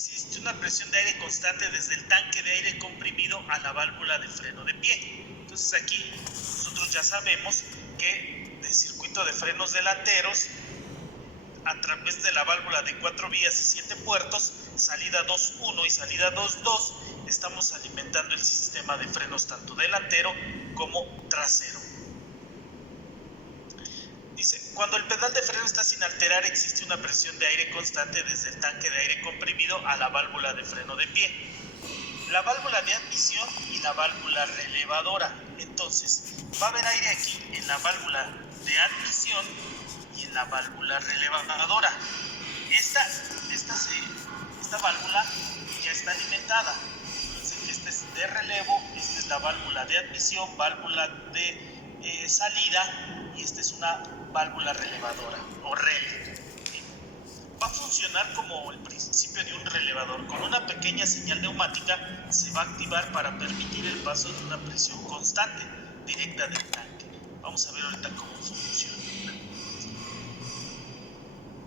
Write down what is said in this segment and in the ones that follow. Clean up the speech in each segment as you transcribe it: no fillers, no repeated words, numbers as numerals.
existe una presión de aire constante desde el tanque de aire comprimido a la válvula de freno de pie. Entonces aquí nosotros ya sabemos que del circuito de frenos delanteros, a través de la válvula de 4 vías y 7 puertos, salida 2.1 y salida 2.2, estamos alimentando el sistema de frenos tanto delantero como trasero. Dice, cuando el pedal de freno está sin alterar, existe una presión de aire constante desde el tanque de aire comprimido a la válvula de freno de pie, la válvula de admisión y la válvula relevadora. Entonces, va a haber aire aquí en la válvula de admisión y en la válvula relevadora. Esta válvula ya está alimentada. Entonces, esta es de relevo, esta es la válvula de admisión, válvula de salida, y esta es una válvula relevadora o relé. Va a funcionar como el principio de un relevador. Con una pequeña señal neumática se va a activar para permitir el paso de una presión constante directa del tanque. Vamos a ver ahorita cómo funciona.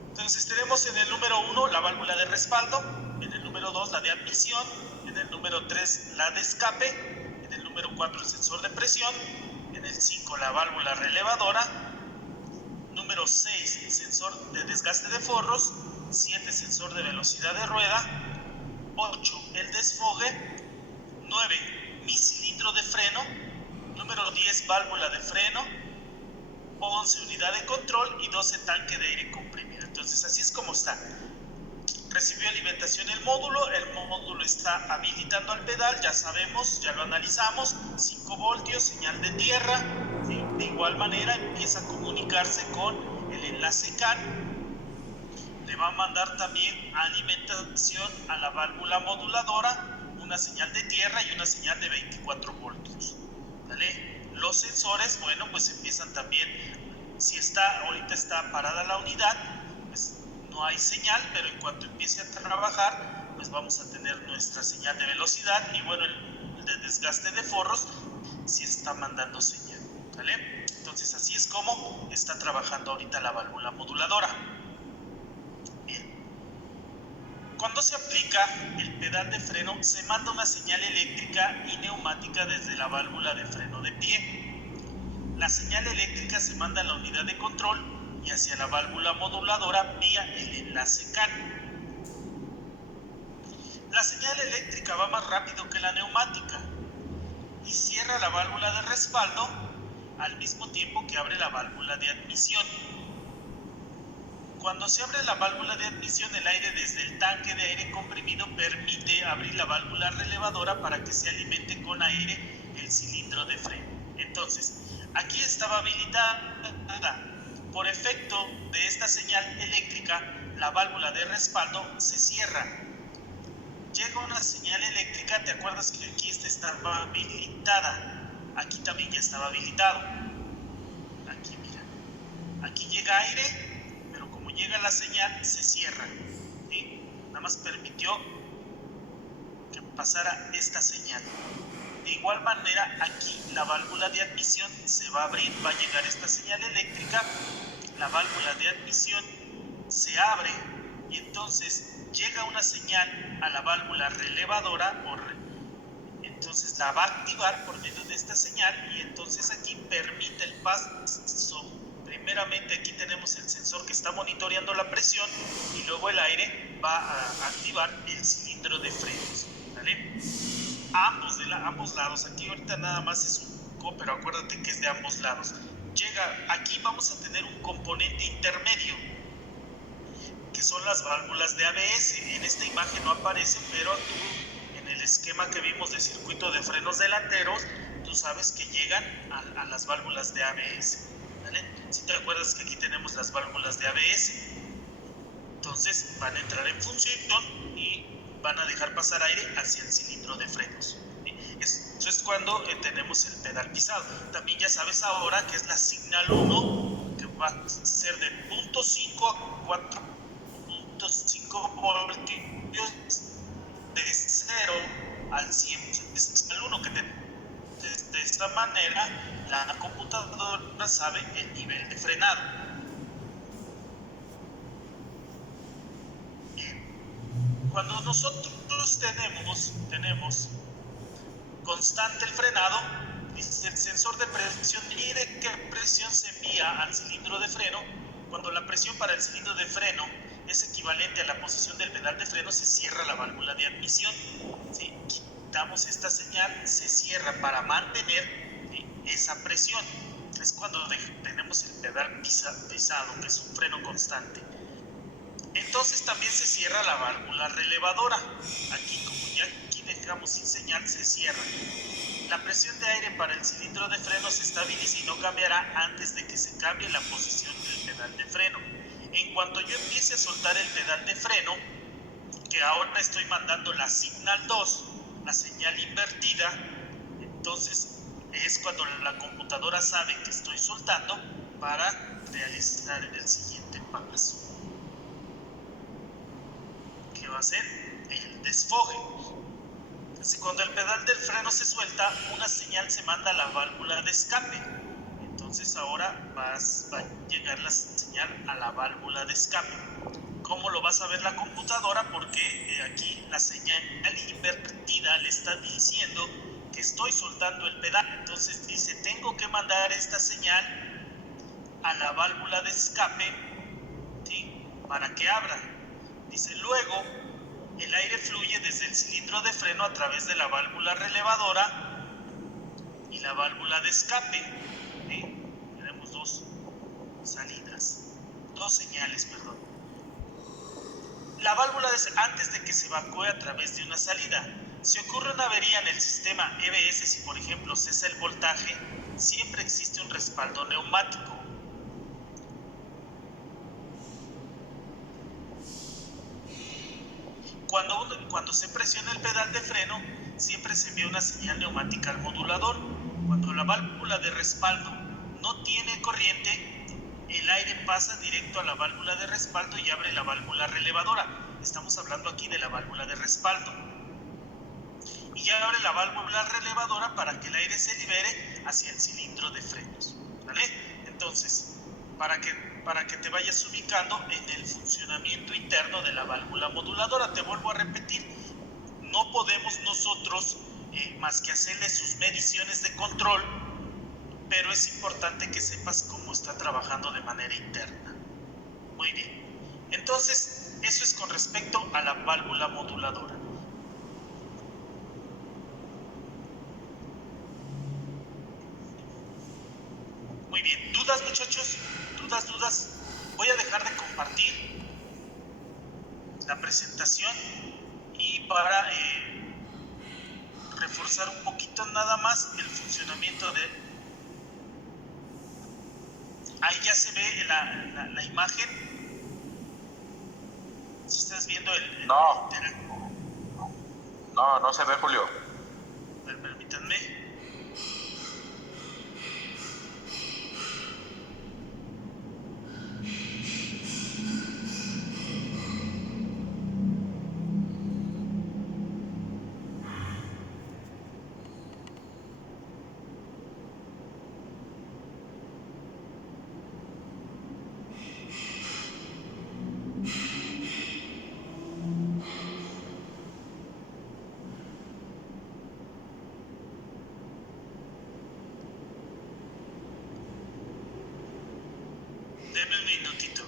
Entonces tenemos en el número 1 la válvula de respaldo, en el número 2 la de admisión, en el número 3 la de escape, en el número 4 el sensor de presión, en el 5 la válvula relevadora, número 6 sensor de desgaste de forros, 7 sensor de velocidad de rueda, 8 el desfogue, 9 mi cilindro de freno, número 10 válvula de freno, 11 unidad de control y 12 tanque de aire comprimido. Entonces así es como está. Recibió alimentación el módulo está habilitando al pedal, ya sabemos, ya lo analizamos, 5 voltios, señal de tierra, de igual manera empieza a comunicarse con el enlace CAN, le va a mandar también alimentación a la válvula moduladora, una señal de tierra y una señal de 24 voltios, ¿vale? Los sensores, bueno, pues empiezan también, si ahorita está parada la unidad, pues no hay señal, pero en cuanto empiece a trabajar, pues vamos a tener nuestra señal de velocidad y bueno, el de desgaste de forros sí está mandando señal, ¿vale? Entonces así es como está trabajando ahorita la válvula moduladora. Bien. Cuando se aplica el pedal de freno, se manda una señal eléctrica y neumática desde la válvula de freno de pie. La señal eléctrica se manda a la unidad de control y hacia la válvula moduladora vía el enlace CAN. La señal eléctrica va más rápido que la neumática y cierra la válvula de respaldo al mismo tiempo que abre la válvula de admisión. Cuando se abre la válvula de admisión, el aire desde el tanque de aire comprimido permite abrir la válvula relevadora para que se alimente con aire el cilindro de freno. Entonces, aquí estaba habilitada. Por efecto de esta señal eléctrica, la válvula de respaldo se cierra. Llega una señal eléctrica, ¿te acuerdas que aquí esta estaba habilitada? Aquí también ya estaba habilitado. Aquí, mira. Aquí llega aire, pero como llega la señal, se cierra. ¿Sí? Nada más permitió que pasara esta señal. De igual manera, aquí la válvula de admisión se va a abrir, va a llegar esta señal eléctrica, la válvula de admisión se abre y entonces llega una señal a la válvula relevadora, entonces la va a activar por medio de esta señal y entonces aquí permite el paso. Primeramente aquí tenemos el sensor que está monitoreando la presión y luego el aire va a activar el cilindro de frenos, ¿vale? Ambos lados, aquí ahorita nada más es un co, pero acuérdate que es de ambos lados. Aquí vamos a tener un componente intermedio, que son las válvulas de ABS. En esta imagen no aparece, pero tú, en el esquema que vimos de circuito de frenos delanteros, tú sabes que llegan a las válvulas de ABS, ¿vale? Si te acuerdas que aquí tenemos las válvulas de ABS, entonces van a entrar en función y van a dejar pasar aire hacia el cilindro de frenos. Eso es cuando tenemos el pedal pisado. También ya sabes ahora que es la Signal 1, que va a ser de 0.5 a 4.5 voltios de 0 al 100. Es la Signal 1 que de esta manera la computadora sabe el nivel de frenado. Cuando nosotros tenemos constante el frenado, dice el sensor de presión mide qué presión se envía al cilindro de freno. Cuando la presión para el cilindro de freno es equivalente a la posición del pedal de freno, se cierra la válvula de admisión. ¿Sí? Quitamos esta señal, se cierra para mantener, ¿sí?, esa presión. Es cuando tenemos el pedal pisado, que es un freno constante. Entonces también se cierra la válvula relevadora. Aquí, como ya aquí dejamos sin señal, se cierra. La presión de aire para el cilindro de freno se estabiliza y no cambiará antes de que se cambie la posición del pedal de freno. En cuanto yo empiece a soltar el pedal de freno, que ahora estoy mandando la Signal 2, la señal invertida, entonces es cuando la computadora sabe que estoy soltando para realizar el siguiente paso, que va a ser el desfogue. Entonces, cuando el pedal del freno se suelta, una señal se manda a la válvula de escape. Entonces ahora va a llegar la señal a la válvula de escape. ¿Cómo lo vas a ver la computadora? Porque aquí la señal invertida le está diciendo que estoy soltando el pedal. Entonces dice, tengo que mandar esta señal a la válvula de escape, ¿sí?, para que abra. Dice, luego el aire fluye desde el cilindro de freno a través de la válvula relevadora y la válvula de escape. ¿Sí? Tenemos dos señales, perdón. La válvula antes de que se evacúe a través de una salida. Si ocurre una avería en el sistema EBS, si por ejemplo cesa el voltaje, siempre existe un respaldo neumático. Cuando se presiona el pedal de freno, siempre se envía una señal neumática al modulador. Cuando la válvula de respaldo no tiene corriente, el aire pasa directo a la válvula de respaldo y abre la válvula relevadora. Estamos hablando aquí de la válvula de respaldo. Y ya abre la válvula relevadora para que el aire se libere hacia el cilindro de frenos. ¿Vale? Entonces, para que te vayas ubicando en el funcionamiento interno de la válvula moduladora. Te vuelvo a repetir, no podemos nosotros más que hacerle sus mediciones de control, pero es importante que sepas cómo está trabajando de manera interna. Muy bien. Entonces, eso es con respecto a la válvula moduladora. Muy bien. ¿Dudas, muchachos? ¿Dudas? Voy a dejar de compartir la presentación y para reforzar un poquito nada más el funcionamiento de... Ahí ya se ve la imagen. Si estás viendo el no se ve, Julio. A ver, permítanme. Deme un minutito.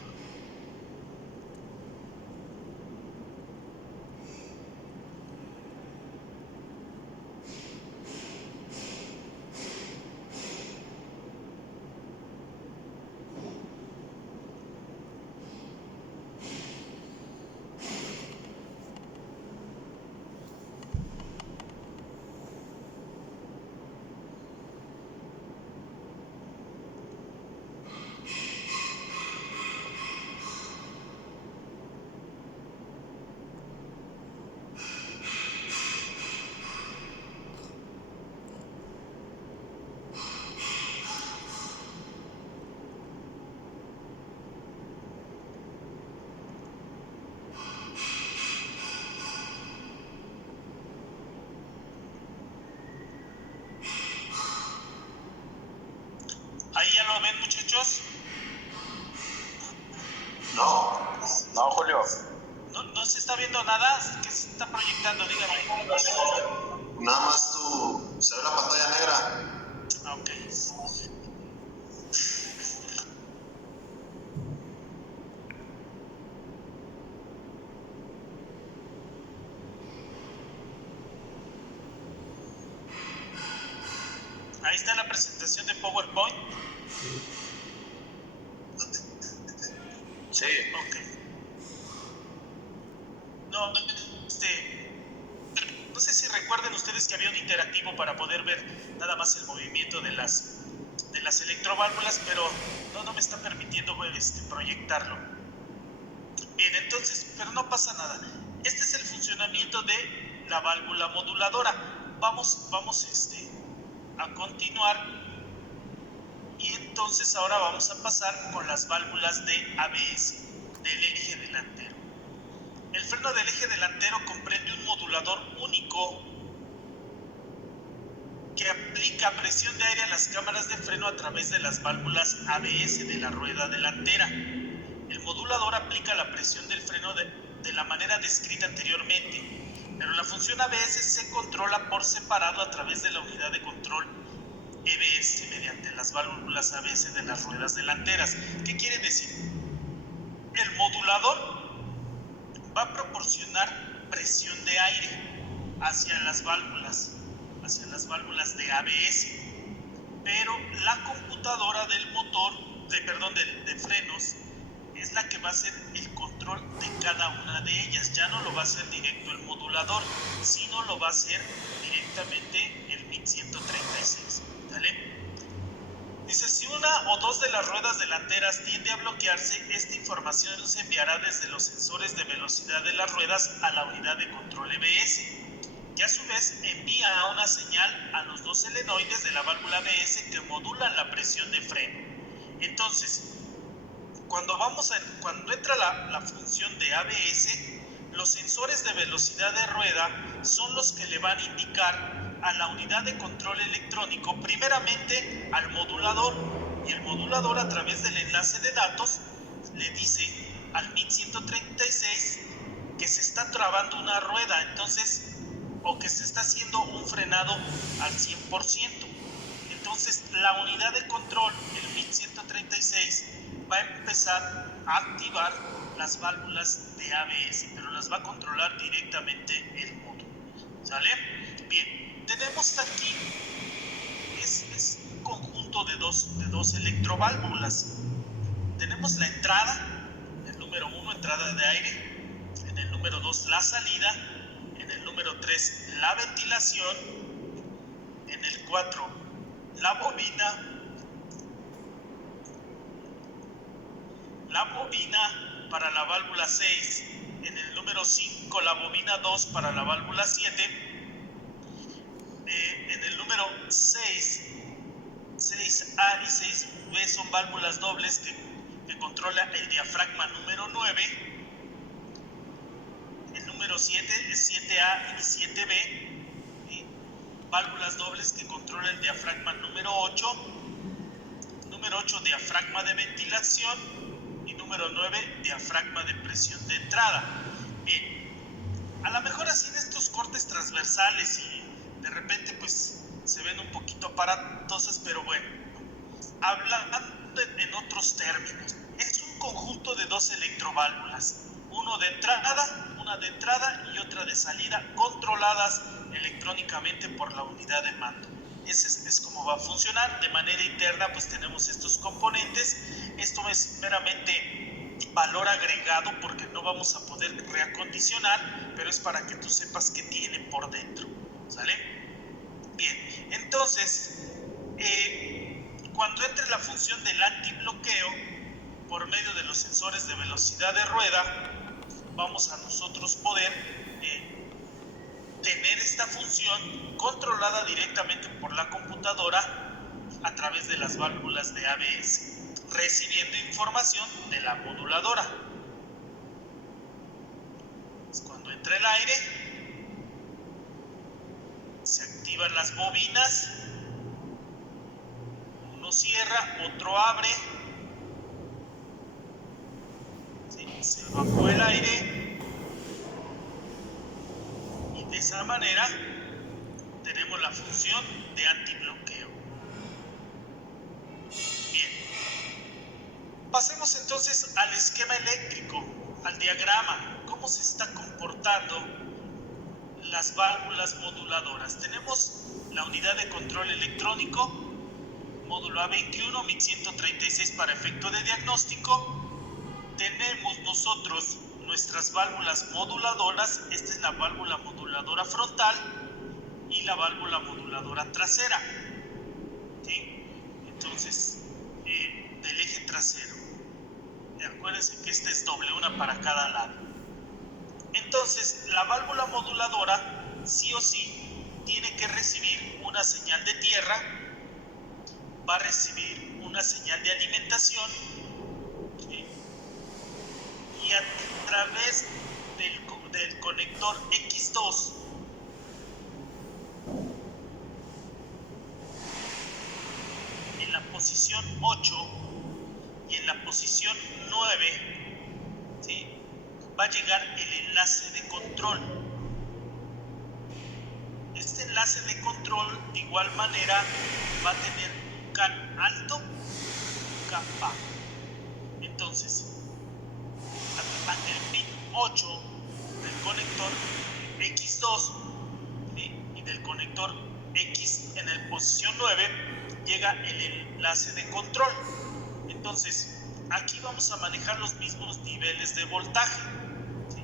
¿Ahí ya lo ven, muchachos? No, Julio. ¿No se está viendo viendo nada? ¿Qué se está proyectando? Dígame. Nada más se ve la pantalla negra. Ok. Ahí está la presentación de PowerPoint. Sí. Ok. No, no sé si recuerden ustedes que había un interactivo para poder ver nada más el movimiento de las electroválvulas, pero no me está permitiendo proyectarlo. Bien, entonces, pero no pasa nada. Este es el funcionamiento de la válvula moduladora. Vamos a continuar y entonces ahora vamos a pasar con las válvulas de ABS, del eje delantero. El freno del eje delantero comprende un modulador único que aplica presión de aire a las cámaras de freno a través de las válvulas ABS de la rueda delantera. El modulador aplica la presión del freno de la manera descrita anteriormente, pero la función ABS se controla por separado a través de la unidad de control EBS mediante las válvulas ABS de las ruedas delanteras. ¿Qué quiere decir? El modulador va a proporcionar presión de aire hacia las válvulas de ABS, pero la computadora del motor, de frenos, es la que va a hacer el control de cada una de ellas. Ya no lo va a hacer directo el modulador, sino lo va a hacer directamente el MIG 136. ¿Vale? Dice, si una o dos de las ruedas delanteras tiende a bloquearse, esta información se enviará desde los sensores de velocidad de las ruedas a la unidad de control EBS, que a su vez envía una señal a los dos solenoides de la válvula ABS que modulan la presión de freno. Entonces, cuando entra la función de ABS, los sensores de velocidad de rueda son los que le van a indicar a la unidad de control electrónico, primeramente al modulador, y el modulador a través del enlace de datos le dice al MIG 136 que se está trabando una rueda, entonces, o que se está haciendo un frenado al 100%. Entonces la unidad de control, el MIG 136, va a empezar a activar las válvulas de ABS, pero las va a controlar directamente el módulo. ¿Sale? Bien, tenemos aquí es un conjunto de dos electroválvulas. Tenemos la entrada, el número 1, entrada de aire, en el número 2, la salida, en el número 3, la ventilación, en el 4, la bobina para la válvula 6, en el número 5 la bobina 2 para la válvula 7, en el número 6, 6A y 6B son válvulas dobles que controla el diafragma número 9, el número 7 es 7A y 7B, válvulas dobles que controla el diafragma número 8, número 8 diafragma de ventilación, y número 9, diafragma de presión de entrada. Bien, a lo mejor así en estos cortes transversales y de repente pues se ven un poquito aparatosos, pero bueno, hablando en otros términos, es un conjunto de dos electroválvulas, una de entrada y otra de salida, controladas electrónicamente por la unidad de mando. Ese es como va a funcionar. De manera interna pues tenemos estos componentes. Esto es meramente valor agregado porque no vamos a poder reacondicionar, pero es para que tú sepas qué tiene por dentro. ¿Sale? Bien, entonces cuando entre la función del antibloqueo por medio de los sensores de velocidad de rueda, vamos a nosotros poder tener esta función controlada directamente por la computadora a través de las válvulas de ABS, recibiendo información de la moduladora. Cuando entra el aire, se activan las bobinas, uno cierra, otro abre, ¿sí? Se evacuó el aire, De esa manera tenemos la función de antibloqueo. Bien, pasemos entonces al esquema eléctrico, al diagrama, cómo se está comportando las válvulas moduladoras. Tenemos la unidad de control electrónico, módulo A21, MIC 136 para efecto de diagnóstico. Tenemos nosotros nuestras válvulas moduladoras. Esta es la válvula moduladora frontal y la válvula moduladora trasera, ¿sí? Entonces, del eje trasero. Acuérdense que esta es doble, una para cada lado. Entonces, la válvula moduladora sí o sí tiene que recibir una señal de tierra, va a recibir una señal de alimentación, ¿sí? Y a través del conector X2 en la posición 8 y en la posición 9, ¿sí?, va a llegar el enlace de control. Este enlace de control de igual manera va a tener un CAN alto, un CAN bajo. Entonces, ante el pin 8 del conector X2, ¿sí?, y del conector X en la posición 9 llega el enlace de control. Entonces, aquí vamos a manejar los mismos niveles de voltaje, ¿sí?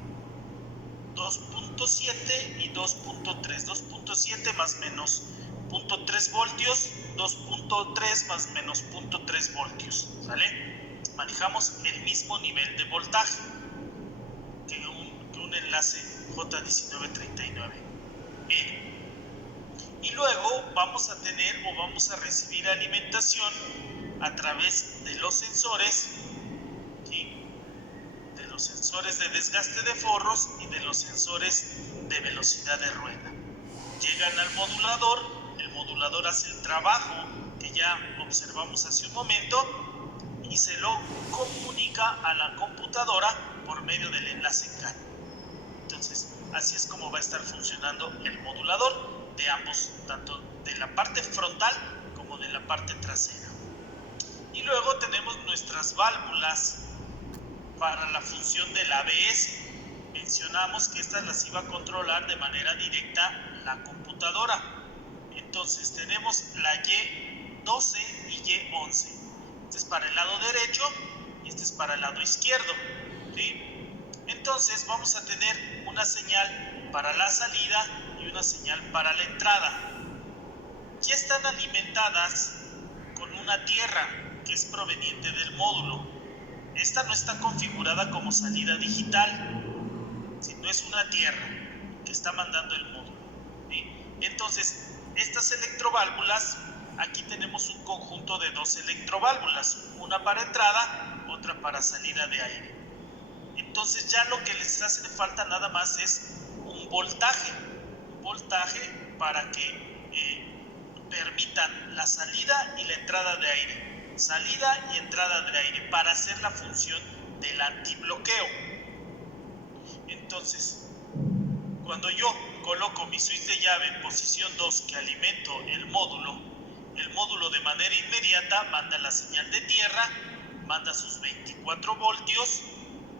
2.7 y 2.3. 2.7 más menos 0.3 voltios, 2.3 más menos 0.3 voltios, ¿sale? Manejamos el mismo nivel de voltaje que un enlace J1939. Bien. Y luego vamos a tener o vamos a recibir alimentación a través de los sensores, ¿sí?, de los sensores de desgaste de forros y de los sensores de velocidad de rueda. Llegan al modulador, el modulador hace el trabajo que ya observamos hace un momento y se lo comunica a la computadora por medio del enlace CAN. Entonces, así es como va a estar funcionando el modulador de ambos, tanto de la parte frontal como de la parte trasera. Y luego tenemos nuestras válvulas para la función del ABS. Mencionamos que estas las iba a controlar de manera directa la computadora. Entonces tenemos la Y12 y Y11. Este es para el lado derecho y este es para el lado izquierdo, ¿sí? Entonces vamos a tener una señal para la salida y una señal para la entrada. Ya están alimentadas con una tierra que es proveniente del módulo. Esta no está configurada como salida digital, sino es una tierra que está mandando el módulo, ¿sí? Entonces, estas electroválvulas, aquí tenemos un conjunto de dos electroválvulas, una para entrada, otra para salida de aire. Entonces ya lo que les hace falta nada más es un voltaje para que permitan la salida y la entrada de aire, salida y entrada de aire, para hacer la función del antibloqueo. Entonces, cuando yo coloco mi switch de llave en posición 2 que alimento el módulo de manera inmediata manda la señal de tierra, manda sus 24 voltios,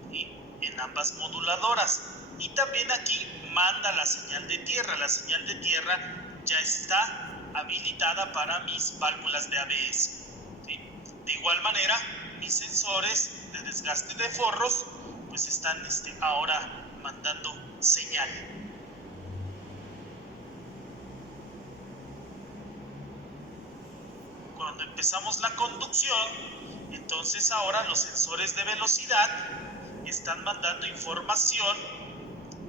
¿sí?, en ambas moduladoras, y también aquí manda la señal de tierra. La señal de tierra ya está habilitada para mis válvulas de ABS, ¿sí? De igual manera, mis sensores de desgaste de forros pues están ahora mandando señal. Cuando empezamos la conducción, entonces ahora los sensores de velocidad están mandando información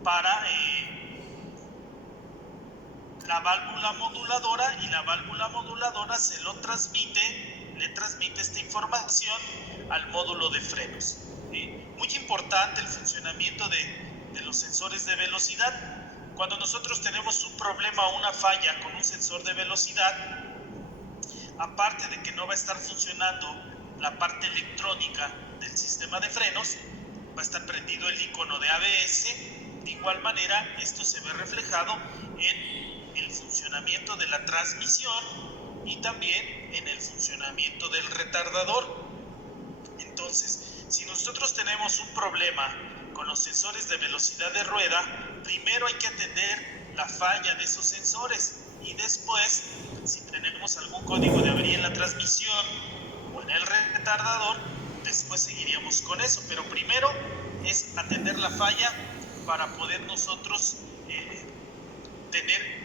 para la válvula moduladora, y la válvula moduladora le transmite esta información al módulo de frenos, ¿sí? Muy importante el funcionamiento de los sensores de velocidad. Cuando nosotros tenemos un problema o una falla con un sensor de velocidad, aparte de que no va a estar funcionando la parte electrónica del sistema de frenos, va a estar prendido el icono de ABS De igual manera, esto se ve reflejado en el funcionamiento de la transmisión y también en el funcionamiento del retardador. Entonces, si nosotros tenemos un problema con los sensores de velocidad de rueda, primero hay que atender la falla de esos sensores y después, si tenemos algún código de avería en la transmisión o en el retardador, después seguiríamos con eso, pero primero es atender la falla para poder nosotros tener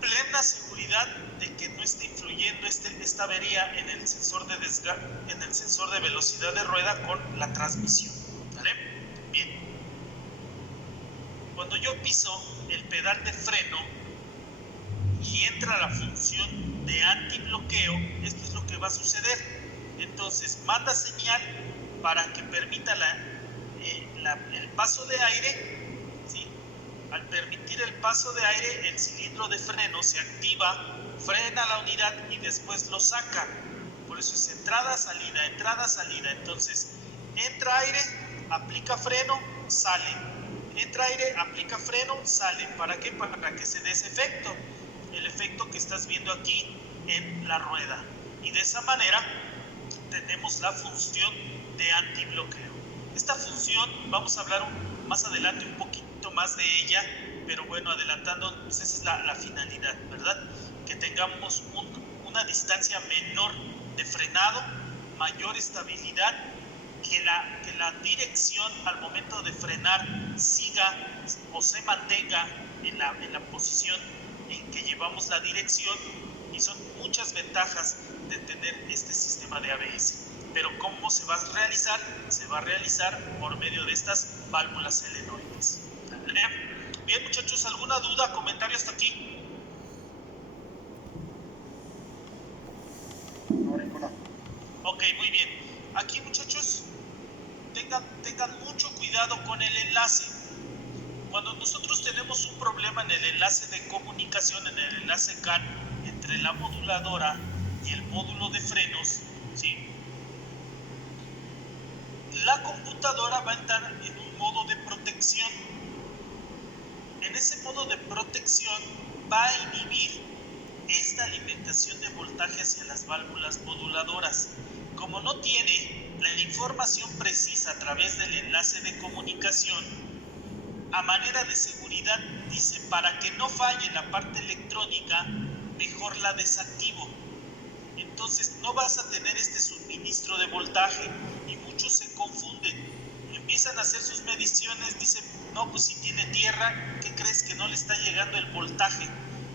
plena seguridad de que no esté influyendo esta avería en el sensor de velocidad de rueda con la transmisión. ¿Vale? Bien. Cuando yo piso el pedal de freno y entra la función de antibloqueo, esto es lo que va a suceder. Entonces manda señal para que permita el paso de aire, ¿sí? Al permitir el paso de aire, el cilindro de freno se activa, frena la unidad y después lo saca. Por eso es entrada, salida, entrada, salida. Entonces, entra aire, aplica freno, sale. Entra aire, aplica freno, sale. ¿Para qué? Para que se dé ese efecto. El efecto que estás viendo aquí en la rueda. Y de esa manera tenemos la función de antibloqueo. Esta función vamos a hablar más adelante un poquito más de ella, pero bueno, adelantando, pues esa es la finalidad, ¿verdad? Que tengamos una distancia menor de frenado, mayor estabilidad, que la dirección al momento de frenar siga o se mantenga en la posición en que llevamos la dirección, y son muchas ventajas de tener este sistema de ABS. Pero ¿cómo se va a realizar? Se va a realizar por medio de estas válvulas selenoides. Bien, muchachos, ¿alguna duda, comentario hasta aquí? Ok, muy bien. Aquí, muchachos, tengan mucho cuidado con el enlace. Cuando nosotros tenemos un problema en el enlace de comunicación, en el enlace CAN, entre la moduladora y el módulo de frenos, ¿sí? La computadora va a entrar en un modo de protección. En ese modo de protección va a inhibir esta alimentación de voltaje hacia las válvulas moduladoras. Como no tiene la información precisa a través del enlace de comunicación, a manera de seguridad dice, para que no falle la parte electrónica, mejor la desactivo. Entonces no vas a tener este suministro de voltaje y muchos se confunden. Empiezan a hacer sus mediciones, dicen, no, pues si tiene tierra, ¿qué crees? Que no le está llegando el voltaje.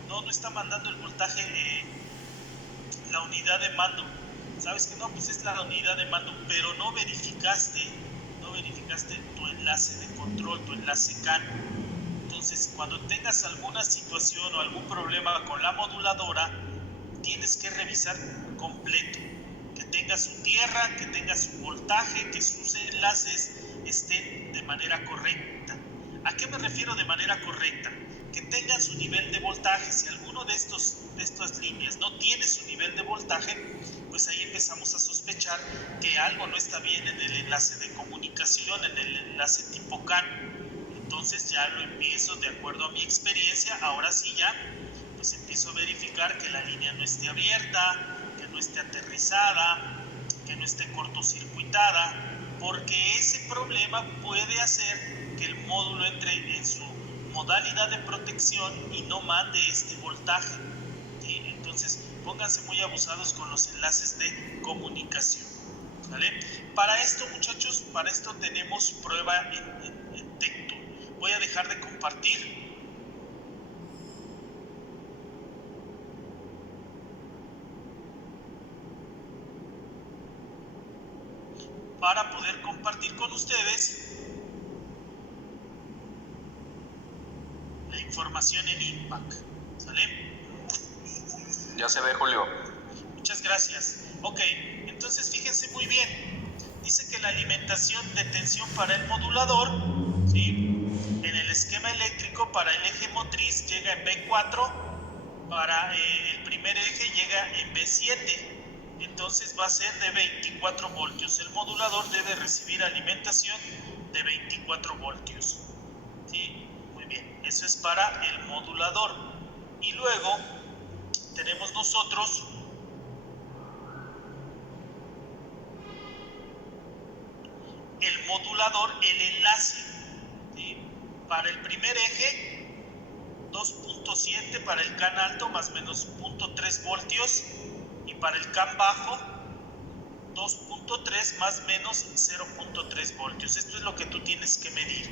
No está mandando el voltaje la unidad de mando. Sabes que no, pues es la unidad de mando, pero no verificaste tu enlace de control, tu enlace CAN. Entonces, cuando tengas alguna situación o algún problema con la moduladora, tienes que revisar completo, que tenga su tierra, que tenga su voltaje, que sus enlaces estén de manera correcta. ¿A qué me refiero de manera correcta? Que tengan su nivel de voltaje. Si alguno de estas líneas no tiene su nivel de voltaje, pues ahí empezamos a sospechar que algo no está bien en el enlace de comunicación, en el enlace tipo CAN. Entonces ya lo empiezo, de acuerdo a mi experiencia, ahora sí ya, pues empiezo a verificar que la línea no esté abierta, que no esté aterrizada, que no esté cortocircuitada, porque ese problema puede hacer que el módulo entre en su modalidad de protección y no mande este voltaje. ¿Sí? Entonces, pónganse muy abusados con los enlaces de comunicación. ¿Vale? Para esto, muchachos, para esto tenemos prueba en TechTool. Voy a dejar de compartir. Para poder compartir con ustedes la información en Impact. ¿Sale? Ya se ve, Julio. Muchas gracias. Ok, entonces fíjense muy bien. Dice que la alimentación de tensión para el modulador, ¿sí? En el esquema eléctrico para el eje motriz llega en B4, para el primer eje llega en B7. Entonces va a ser de 24 voltios. El modulador debe recibir alimentación de 24 voltios. ¿Sí? Muy bien, eso es para el modulador. Y luego tenemos nosotros el modulador, el enlace, ¿sí? Para el primer eje 2.7, para el CAN alto más o menos 0.3 voltios, y para el CAN bajo 2.3 más o menos 0.3 voltios. Esto es lo que tú tienes que medir.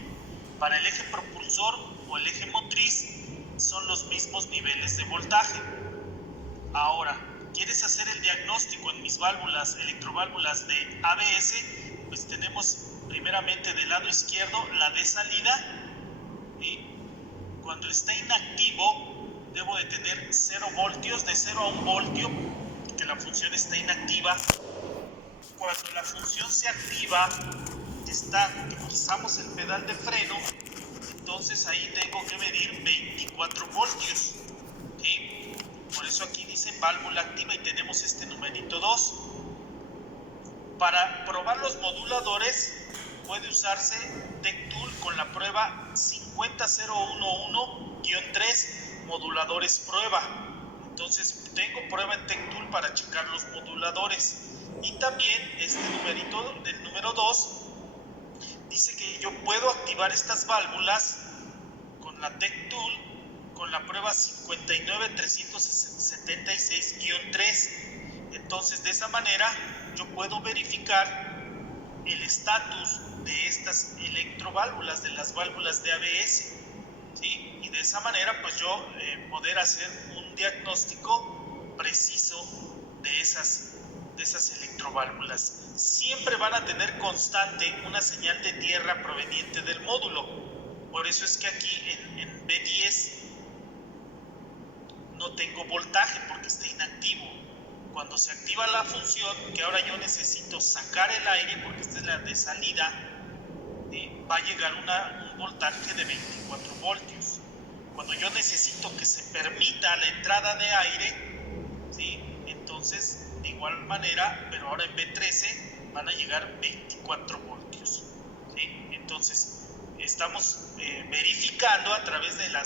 Para el eje propulsor o el eje motriz son los mismos niveles de voltaje. Ahora, ¿quieres hacer el diagnóstico en mis válvulas, electroválvulas de ABS? Pues tenemos primeramente del lado izquierdo la de salida, ¿sí? Cuando está inactivo debo de tener 0 voltios, de 0 a 1 voltio, que la función está inactiva. Cuando la función se activa, que pisamos el pedal de freno, entonces ahí tengo que medir 24 voltios, ¿sí? Por eso aquí dice válvula activa y tenemos este numerito 2. Para probar los moduladores puede usarse TechTool con la prueba 50011-3, moduladores prueba. Entonces tengo prueba en TechTool para checar los moduladores. Y también este numerito del número 2 dice que yo puedo activar estas válvulas con la TechTool con la prueba 59376-3. Entonces de esa manera yo puedo verificar el estatus de estas electroválvulas, de las válvulas de ABS, ¿sí? Y de esa manera pues yo poder hacer un diagnóstico preciso de esas electroválvulas. Siempre van a tener constante una señal de tierra proveniente del módulo. Por eso es que aquí en B10 no tengo voltaje porque está inactivo. Cuando se activa la función, que ahora yo necesito sacar el aire porque esta es la de salida, va a llegar un voltaje de 24 voltios. Cuando yo necesito que se permita la entrada de aire, ¿sí? Entonces de igual manera, pero ahora en B13 van a llegar 24 voltios, ¿sí? Entonces estamos verificando a través de la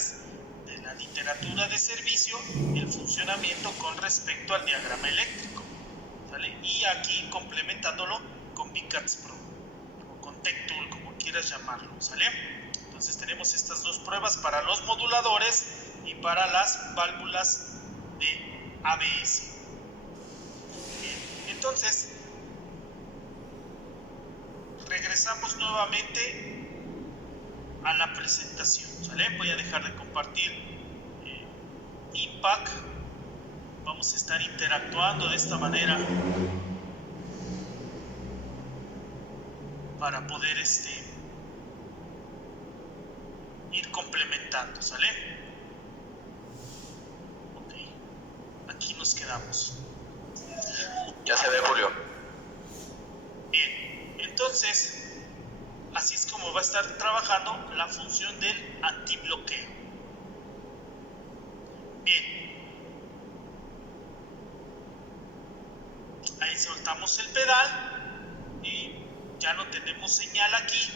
literatura de servicio el funcionamiento con respecto al diagrama eléctrico, ¿sale? Y aquí complementándolo con VCATS Pro o con TechTool, como quieras llamarlo, ¿sale? Entonces tenemos estas dos pruebas para los moduladores y para las válvulas de ABS. Bien, entonces regresamos nuevamente a la presentación, ¿sale? Voy a dejar de compartir Impact. Vamos a estar interactuando de esta manera para poder ir complementando, ¿sale? Ok, aquí nos quedamos. Ya se ve, Julio. Bien, entonces así es como va a estar trabajando la función del antibloqueo. Bien, ahí soltamos el pedal y ya no tenemos señal aquí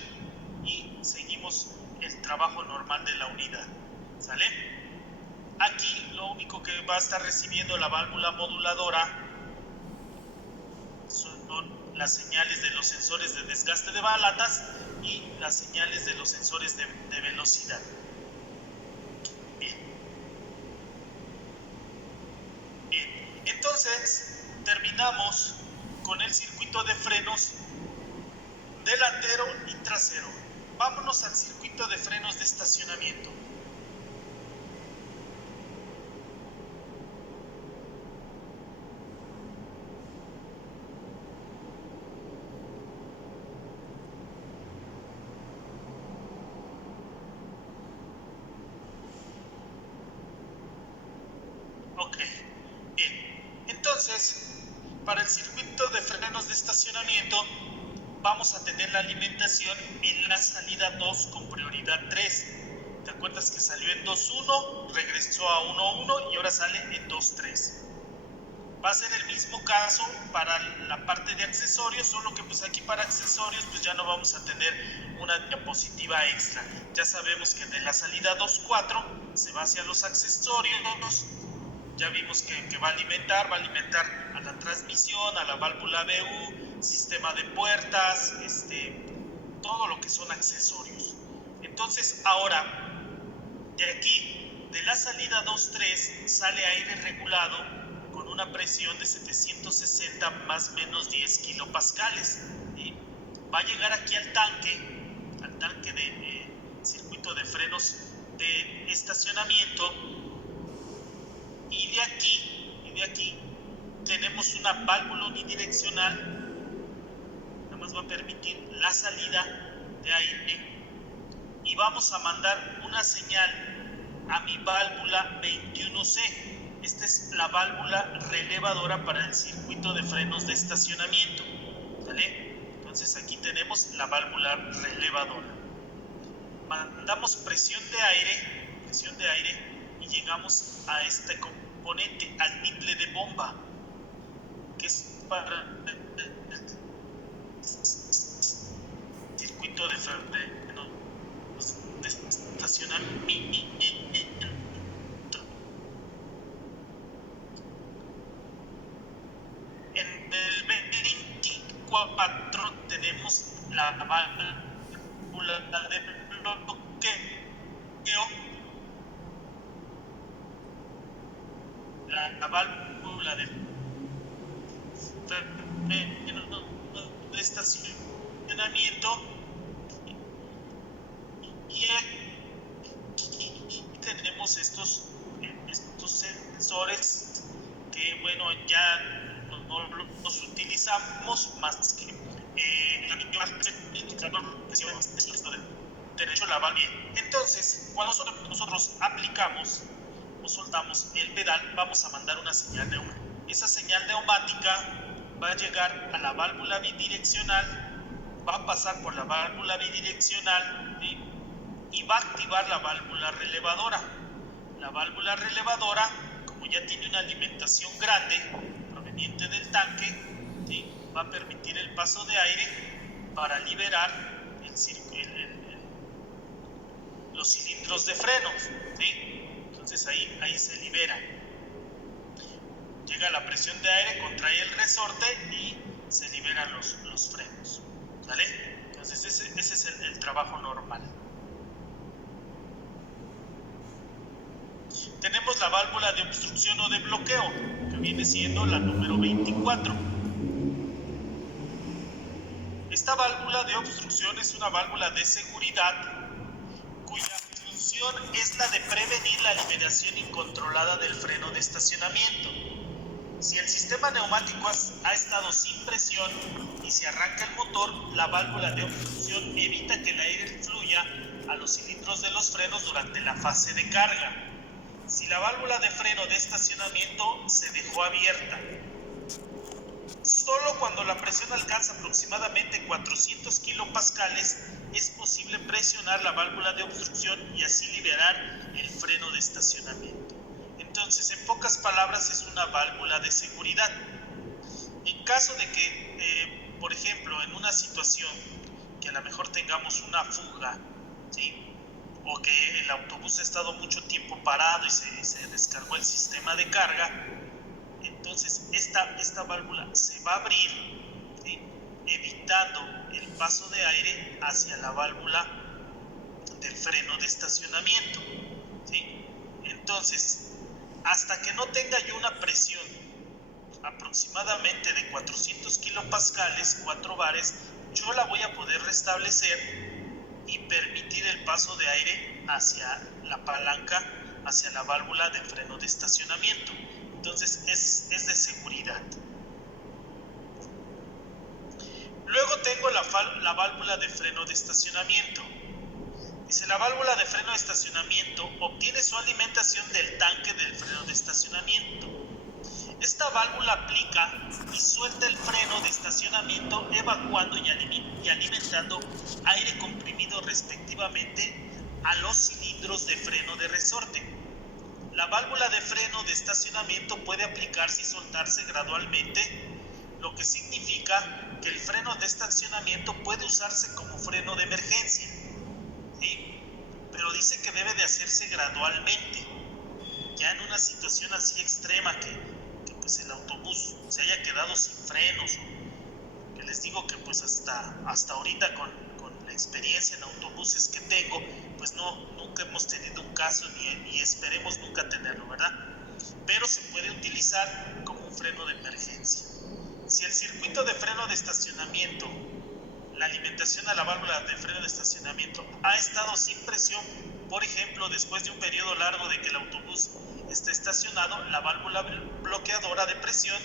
y seguimos el trabajo normal de la unidad, ¿sale? Aquí lo único que va a estar recibiendo la válvula moduladora son las señales de los sensores de desgaste de balatas y las señales de los sensores de velocidad. Bien. Entonces terminamos con el circuito de frenos delantero y trasero. Vámonos al circuito de frenos de estacionamiento. Ok, bien. Entonces, para el circuito de frenos de estacionamiento vamos a tener la alimentación en la salida 2 con prioridad 3. ¿Te acuerdas que salió en 2.1, regresó a 1.1 y ahora sale en 2.3? Va a ser el mismo caso para la parte de accesorios, solo que pues aquí para accesorios pues ya no vamos a tener una diapositiva extra. Ya sabemos que de la salida 2.4 se va hacia los accesorios. Ya vimos que va a alimentar a la transmisión, a la válvula BU, sistema de puertas, todo lo que son accesorios. Entonces ahora, de aquí, de la salida 2.3 sale aire regulado con una presión de 760 más menos 10 kilopascales. Va a llegar aquí al tanque de circuito de frenos de estacionamiento, y de aquí tenemos una válvula unidireccional. Nada más va a permitir la salida de aire, y vamos a mandar una señal a mi válvula 21C. Esta es la válvula relevadora para el circuito de frenos de estacionamiento, ¿vale? Entonces aquí tenemos la válvula relevadora. Mandamos presión de aire y llegamos a este componente, al nimble de bomba, que es para el circuito de frenos de estacionamiento. En el 24 tenemos la válvula de bloqueo, la válvula de estacionamiento, y aquí tenemos estos sensores que, bueno, ya no los utilizamos más que derecho a la válvula. Entonces, cuando nosotros aplicamos o soltamos el pedal, vamos a mandar una señal neumática. Esa señal neumática va a llegar a la válvula bidireccional, va a pasar por la válvula bidireccional, ¿sí? Y va a activar la válvula relevadora. La válvula relevadora, como ya tiene una alimentación grande proveniente del tanque, ¿sí?, va a permitir el paso de aire para liberar los cilindros de frenos, ¿sí? Entonces ahí se libera. Llega la presión de aire, contrae el resorte y se liberan los frenos, ¿vale? Entonces ese es el trabajo normal. Tenemos la válvula de obstrucción o de bloqueo, que viene siendo la número 24. Esta válvula de obstrucción es una válvula de seguridad cuya función es la de prevenir la liberación incontrolada del freno de estacionamiento. Si el sistema neumático ha estado sin presión y se arranca el motor, la válvula de obstrucción evita que el aire fluya a los cilindros de los frenos durante la fase de carga. Si la válvula de freno de estacionamiento se dejó abierta, solo cuando la presión alcanza aproximadamente 400 kilopascales es posible presionar la válvula de obstrucción y así liberar el freno de estacionamiento. Entonces, en pocas palabras, es una válvula de seguridad. En caso de que, por ejemplo, en una situación que a lo mejor tengamos una fuga, ¿sí?, o que el autobús ha estado mucho tiempo parado y se descargó el sistema de carga, entonces esta válvula se va a abrir, ¿sí?, evitando el paso de aire hacia la válvula del freno de estacionamiento, ¿sí? Entonces, hasta que no tenga yo una presión aproximadamente de 400 kilopascales, 4 bares, yo la voy a poder restablecer y permitir el paso de aire hacia la palanca, hacia la válvula de freno de estacionamiento. Entonces es de seguridad. Luego tengo la válvula de freno de estacionamiento. Dice, la válvula de freno de estacionamiento obtiene su alimentación del tanque del freno de estacionamiento. Esta válvula aplica y suelta el freno de estacionamiento, evacuando y alimentando aire comprimido respectivamente a los cilindros de freno de resorte. La válvula de freno de estacionamiento puede aplicarse y soltarse gradualmente lo que significa que el freno de estacionamiento puede usarse como freno de emergencia, ¿sí? Pero dice que debe de hacerse gradualmente. Ya en una situación así extrema que pues el autobús se haya quedado sin frenos, o que les digo que pues hasta ahorita con la experiencia en autobuses que tengo, pues nunca hemos tenido un caso ni esperemos nunca tenerlo, ¿verdad? Pero se puede utilizar como un freno de emergencia. Si el circuito de freno de estacionamiento, la alimentación a la válvula de freno de estacionamiento ha estado sin presión, por ejemplo, después de un periodo largo de que el autobús esté estacionado, la válvula bloqueadora de presión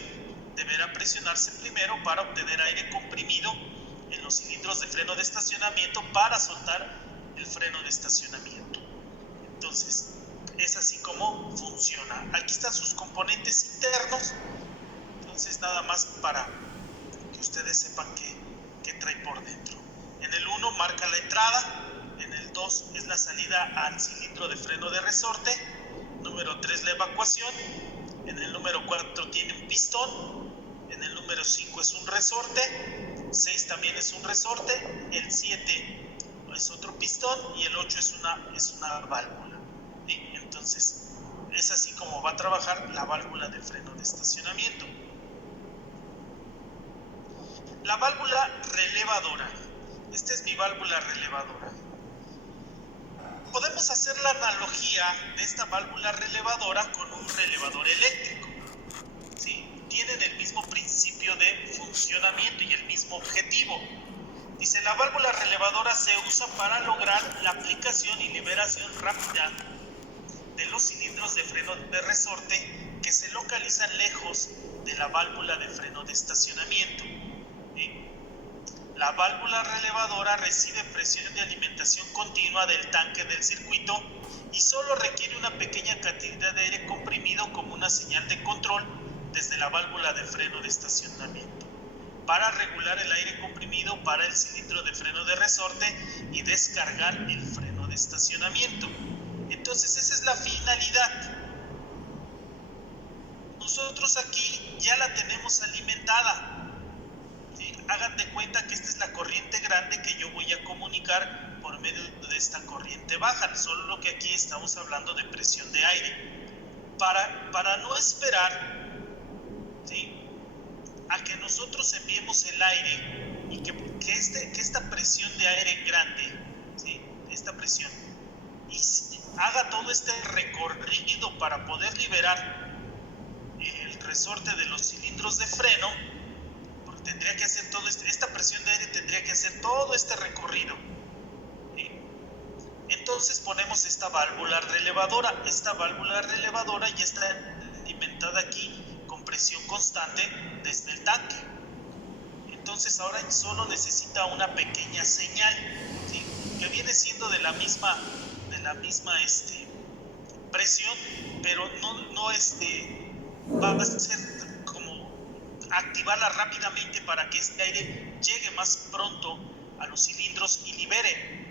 deberá presionarse primero para obtener aire comprimido en los cilindros de freno de estacionamiento para soltar el freno de estacionamiento. Entonces, es así como funciona. Aquí están sus componentes internos. Entonces, nada más para que ustedes sepan qué trae por dentro. En el 1 marca la entrada, en el 2 es la salida al cilindro de freno de resorte, número 3 la evacuación, en el número 4 tiene un pistón, en el número 5 es un resorte, 6 también es un resorte, el 7 es otro pistón y el 8 es una válvula. ¿Sí? Entonces, es así como va a trabajar la válvula de freno de estacionamiento. La válvula relevadora. Esta es mi válvula relevadora. Podemos hacer la analogía de esta válvula relevadora con un relevador eléctrico. ¿Sí? Tienen el mismo principio de funcionamiento y el mismo objetivo. Dice, la válvula relevadora se usa para lograr la aplicación y liberación rápida de los cilindros de freno de resorte que se localizan lejos de la válvula de freno de estacionamiento. ¿Sí? La válvula relevadora recibe presión de alimentación continua del tanque del circuito y solo requiere una pequeña cantidad de aire comprimido como una señal de control desde la válvula de freno de estacionamiento para regular el aire comprimido para el cilindro de freno de resorte y descargar el freno de estacionamiento. Entonces, esa es la finalidad. Nosotros aquí ya la tenemos alimentada. ¿Sí? Hagan de cuenta que esta es la corriente grande que yo voy a comunicar por medio de esta corriente baja, solo que aquí estamos hablando de presión de aire. Para no esperar, ¿sí?, a que nosotros enviemos el aire y que esta presión de aire grande, ¿sí?, esta presión, y haga todo este recorrido para poder liberar el resorte de los cilindros de freno, porque tendría que hacer todo esta presión de aire tendría que hacer todo este recorrido. ¿Sí? Entonces ponemos esta válvula relevadora. Esta válvula relevadora ya está alimentada aquí con presión constante desde el tanque. Entonces ahora solo necesita una pequeña señal, ¿sí?, que viene siendo de la misma presión, pero no va a ser como activarla rápidamente para que este aire llegue más pronto a los cilindros y libere,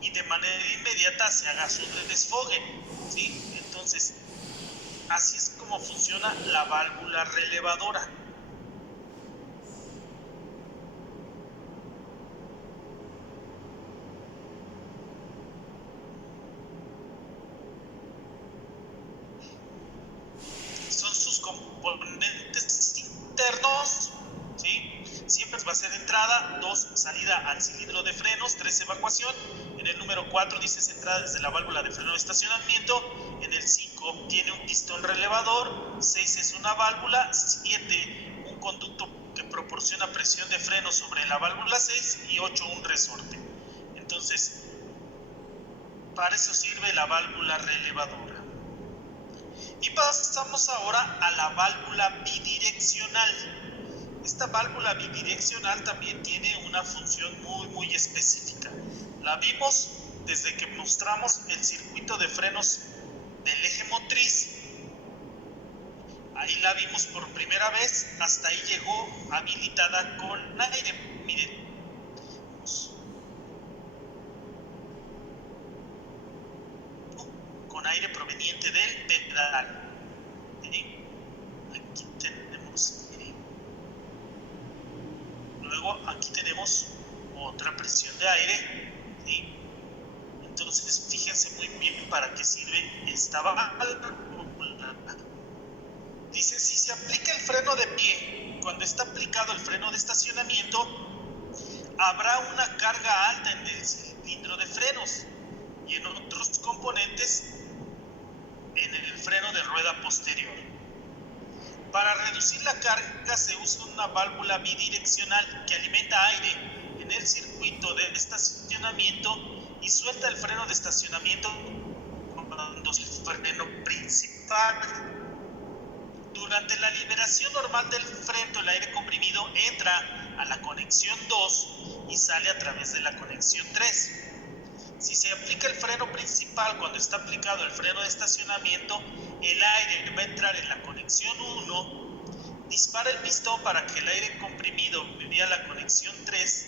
y de manera inmediata se haga su desfogue, ¿sí? Entonces, así es como funciona la válvula relevadora. Son sus componentes internos, ¿sí? Siempre va a ser entrada, 2 salida al cilindro de frenos, 3 evacuación. En el número 4 dice entrada desde la válvula de freno de estacionamiento. En el 5 tiene un pistón relevador, 6 es una válvula, 7 un conducto que proporciona presión de freno sobre la válvula 6 y 8 un resorte. Entonces, para eso sirve la válvula relevadora. Y pasamos ahora a la válvula bidireccional. Esta válvula bidireccional también tiene una función muy específica. La vimos desde que mostramos el circuito de frenos del eje motriz. Ahí la vimos por primera vez, hasta ahí llegó habilitada con aire. Miren, con aire proveniente del pedal. Aquí tenemos, miren, luego aquí tenemos otra presión de aire, ¿sí? Entonces fíjense muy bien para qué sirve esta válvula. Dice, si se aplica el freno de pie cuando está aplicado el freno de estacionamiento, habrá una carga alta en el cilindro de frenos y en otros componentes en el freno de rueda posterior. Para reducir la carga se usa una válvula bidireccional que alimenta aire en el circuito de estacionamiento y suelta el freno de estacionamiento cuando es el freno principal. Durante la liberación normal del freno, el aire comprimido entra a la conexión 2 y sale a través de la conexión 3. Si se aplica el freno principal cuando está aplicado el freno de estacionamiento, el aire va a entrar en la conexión 1, dispara el pistón para que el aire comprimido vía la conexión 3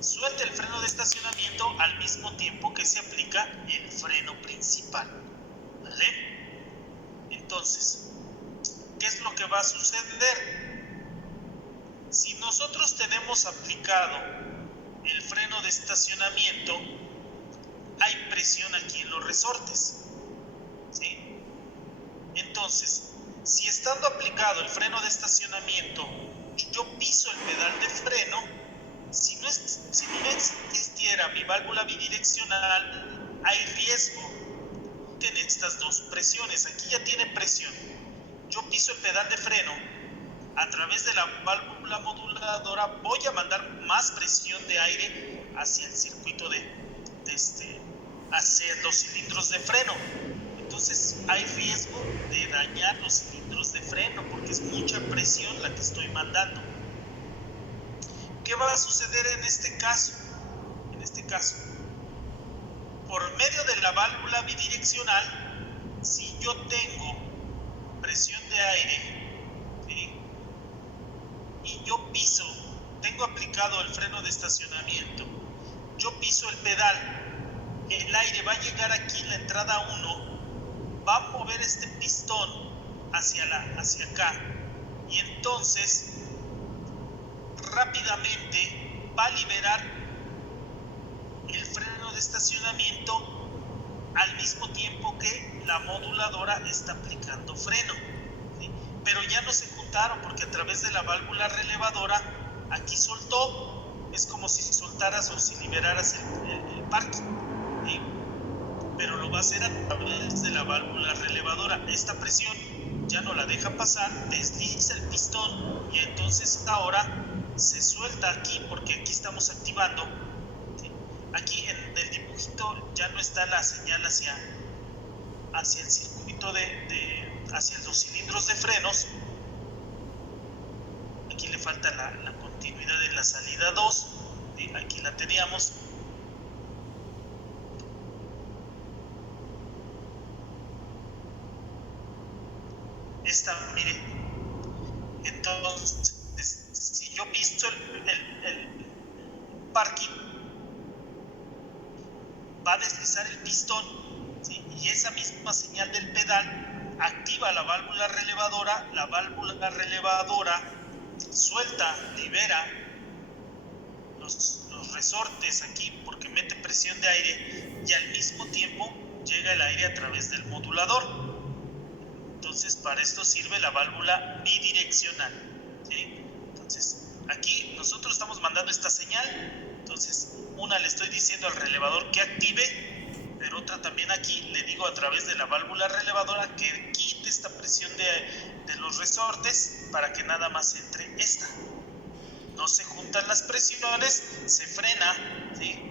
suelte el freno de estacionamiento al mismo tiempo que se aplica el freno principal. ¿Vale? Entonces, ¿qué es lo que va a suceder? Si nosotros tenemos aplicado el freno de estacionamiento, hay presión aquí en los resortes, ¿sí? Entonces, si estando aplicado el freno de estacionamiento, yo piso el pedal de freno, si no existiera mi válvula bidireccional, hay riesgo en estas dos presiones. Aquí ya tiene presión. Yo piso el pedal de freno, a través de la válvula moduladora voy a mandar más presión de aire hacia el circuito hacia los cilindros de freno. Entonces hay riesgo de dañar los cilindros de freno porque es mucha presión la que estoy mandando. ¿Qué va a suceder en este caso? En este caso, por medio de la válvula bidireccional, si yo tengo presión de aire, ¿sí?, y yo tengo aplicado el freno de estacionamiento, yo piso el pedal, el aire va a llegar aquí en la entrada 1, va a mover este pistón hacia acá, y entonces rápidamente va a liberar el freno de estacionamiento al mismo tiempo que la moduladora está aplicando freno, ¿sí? Pero ya no se juntaron porque a través de la válvula relevadora aquí soltó, es como si soltaras o si liberaras el parking, ¿sí? Pero lo va a hacer a través de la válvula relevadora. Esta presión ya no la deja pasar, desliza el pistón y entonces ahora se suelta aquí porque aquí estamos activando, ¿sí? Aquí en el dibujito ya no está la señal hacia el circuito hacia los cilindros de frenos. Aquí le falta la continuidad de la salida 2, ¿sí? Aquí la teníamos. Esta, mire, entonces si yo piso el parking, va a deslizar el pistón, ¿sí? Y esa misma señal del pedal activa la válvula relevadora suelta, libera los resortes aquí porque mete presión de aire y al mismo tiempo llega el aire a través del modulador. Entonces para esto sirve la válvula bidireccional, ¿sí? Entonces aquí nosotros estamos mandando esta señal, entonces una le estoy diciendo al relevador que active, pero otra también aquí le digo a través de la válvula relevadora que quite esta presión de los resortes para que nada más entre esta. No se juntan las presiones, se frena, ¿sí?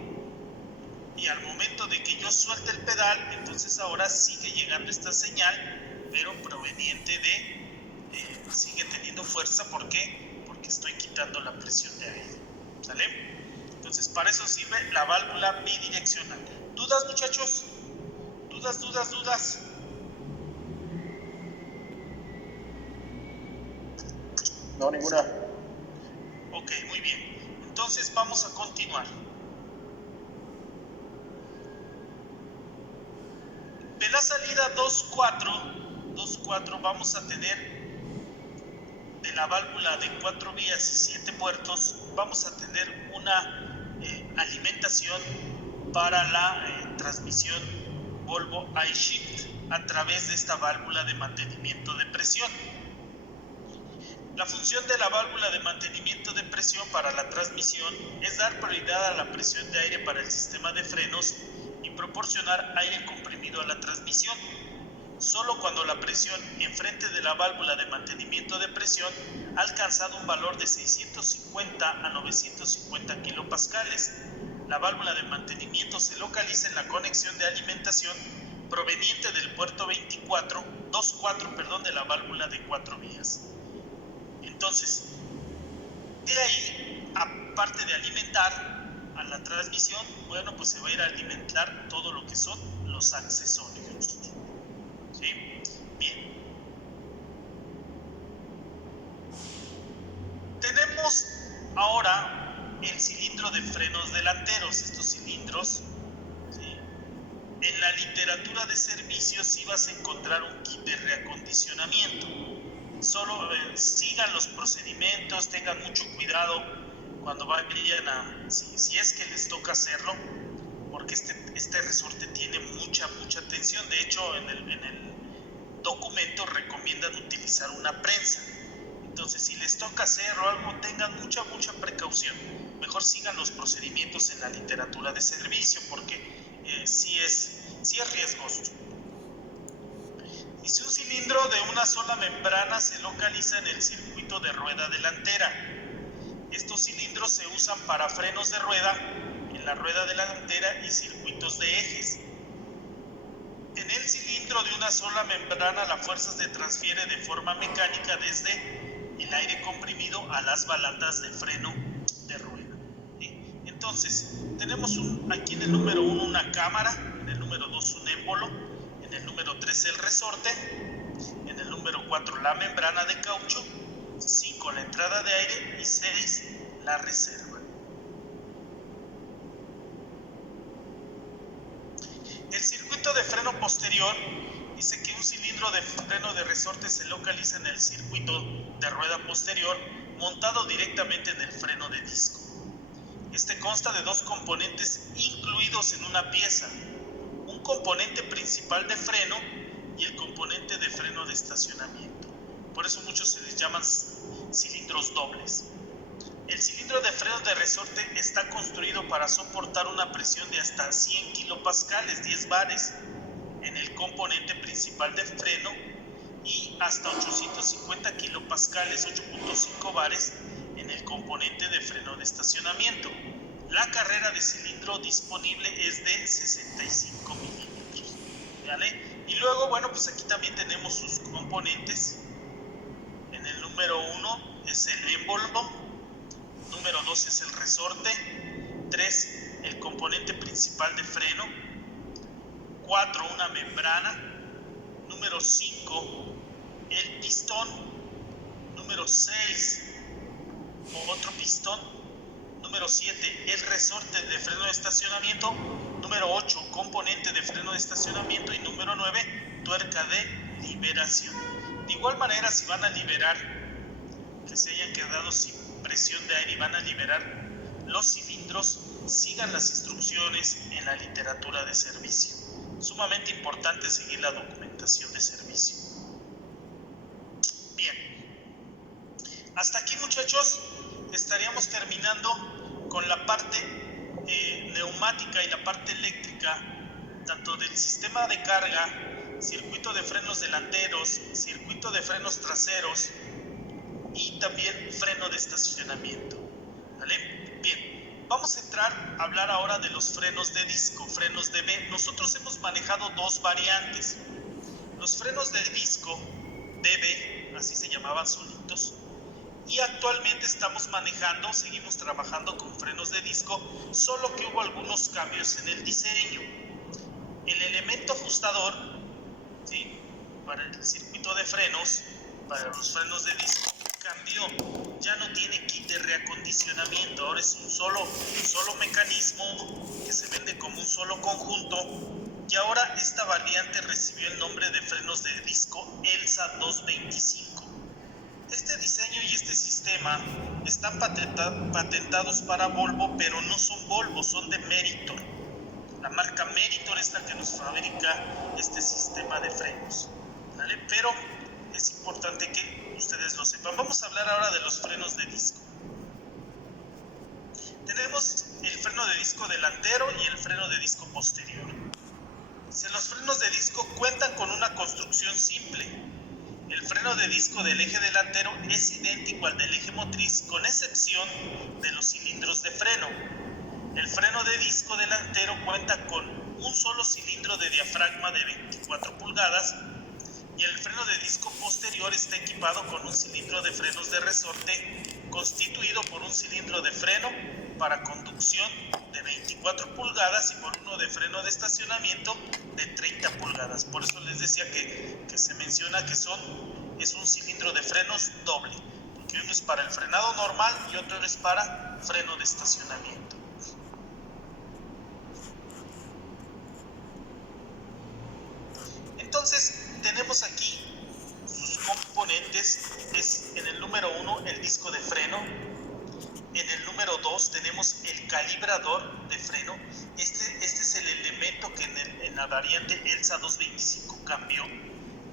Y al momento de que yo suelte el pedal, entonces ahora sigue llegando esta señal, pero proveniente sigue teniendo fuerza. ¿Por qué? Porque estoy quitando la presión de aire, ¿sale? Entonces para eso sirve la válvula bidireccional. ¿Dudas, muchachos? ¿Dudas? No, ninguna. Ok, muy bien. Entonces vamos a continuar. De la salida 2.4 vamos a tener de la válvula de 4 vías y 7 puertos, vamos a tener una alimentación para la transmisión Volvo I-Shift a través de esta válvula de mantenimiento de presión. La función de la válvula de mantenimiento de presión para la transmisión es dar prioridad a la presión de aire para el sistema de frenos y proporcionar aire comprimido a la transmisión. Solo cuando la presión enfrente de la válvula de mantenimiento de presión ha alcanzado un valor de 650 a 950 kilopascales, la válvula de mantenimiento se localiza en la conexión de alimentación proveniente del puerto 24 de la válvula de 4 vías. Entonces, de ahí, aparte de alimentar a la transmisión, bueno, pues se va a ir a alimentar todo lo que son los accesorios. ¿Sí? Bien. Tenemos ahora el cilindro de frenos delanteros. Estos cilindros, ¿sí? En la literatura de servicios sí vas a encontrar un kit de reacondicionamiento. Solo sigan los procedimientos, tengan mucho cuidado cuando vayan si es que les toca hacerlo, porque este resorte tiene mucha tensión. De hecho, en el documento recomiendan utilizar una prensa. Entonces, si les toca hacer o algo, tengan mucha precaución. Mejor sigan los procedimientos en la literatura de servicio, porque sí es riesgoso. Dice, un cilindro de una sola membrana se localiza en el circuito de rueda delantera. Estos cilindros se usan para frenos de rueda en la rueda delantera y circuitos de ejes. En el cilindro de una sola membrana la fuerza se transfiere de forma mecánica desde el aire comprimido a las balatas de freno de rueda. Entonces, tenemos aquí en el número 1 una cámara, en el número 2 un émbolo, en el número 3 el resorte, en el número 4 la membrana de caucho, 5 la entrada de aire y 6 la reserva. El circuito de freno posterior dice que un cilindro de freno de resorte se localiza en el circuito de rueda posterior montado directamente en el freno de disco. Este consta de 2 componentes incluidos en una pieza, un componente principal de freno y el componente de freno de estacionamiento. Por eso muchos se les llaman cilindros dobles. El cilindro de freno de resorte está construido para soportar una presión de hasta 100 kilopascales, 10 bares, en el componente principal de freno y hasta 850 kilopascales, 8.5 bares, en el componente de freno de estacionamiento. La carrera de cilindro disponible es de 65 milímetros. ¿Vale? Y luego, bueno, pues aquí también tenemos sus componentes. En el número 1 es el émbolo, número 2 es el resorte, 3 el componente principal de freno, 4 una membrana, número 5 el pistón, número 6 otro pistón, número 7 el resorte de freno de estacionamiento, número 8 componente de freno de estacionamiento y número 9 tuerca de liberación. De igual manera, si van a liberar, que se hayan quedado sin presión de aire y van a liberar los cilindros, sigan las instrucciones en la literatura de servicio. Sumamente importante seguir la documentación de servicio. Bien, hasta aquí, muchachos, estaríamos terminando con la parte neumática y la parte eléctrica, tanto del sistema de carga, circuito de frenos delanteros, circuito de frenos traseros y también freno de estacionamiento. ¿Vale? Bien, vamos a entrar a hablar ahora de los frenos de disco, frenos de B. Nosotros hemos manejado 2 variantes. Los frenos de disco DB, así se llamaban solitos, y actualmente seguimos trabajando con frenos de disco, solo que hubo algunos cambios en el diseño. El elemento ajustador, ¿sí?, para el circuito de frenos, para los frenos de disco, cambió. Ya no tiene kit de reacondicionamiento, ahora es un solo mecanismo que se vende como un solo conjunto, y ahora esta variante recibió el nombre de frenos de disco ELSA 225. Este diseño y este sistema están patentados para Volvo, pero no son Volvo, son de Meritor. La marca Meritor es la que nos fabrica este sistema de frenos, ¿vale? Pero es importante que ustedes lo sepan. Vamos a hablar ahora de los frenos de disco. Tenemos el freno de disco delantero y el freno de disco posterior. Los frenos de disco cuentan con una construcción simple. El freno de disco del eje delantero es idéntico al del eje motriz, con excepción de los cilindros de freno. El freno de disco delantero cuenta con un solo cilindro de diafragma de 24 pulgadas y el freno de disco posterior está equipado con un cilindro de frenos de resorte constituido por un cilindro de freno para conducción de 24 pulgadas y por uno de freno de estacionamiento de 30 pulgadas. Por eso les decía que se menciona que es un cilindro de frenos doble, porque uno es para el frenado normal y otro es para freno de estacionamiento. Entonces tenemos aquí sus componentes. Es en el número 1 el disco de freno, en el número 2 tenemos el calibrador de freno. Este es el elemento que en la variante ELSA 225 cambió.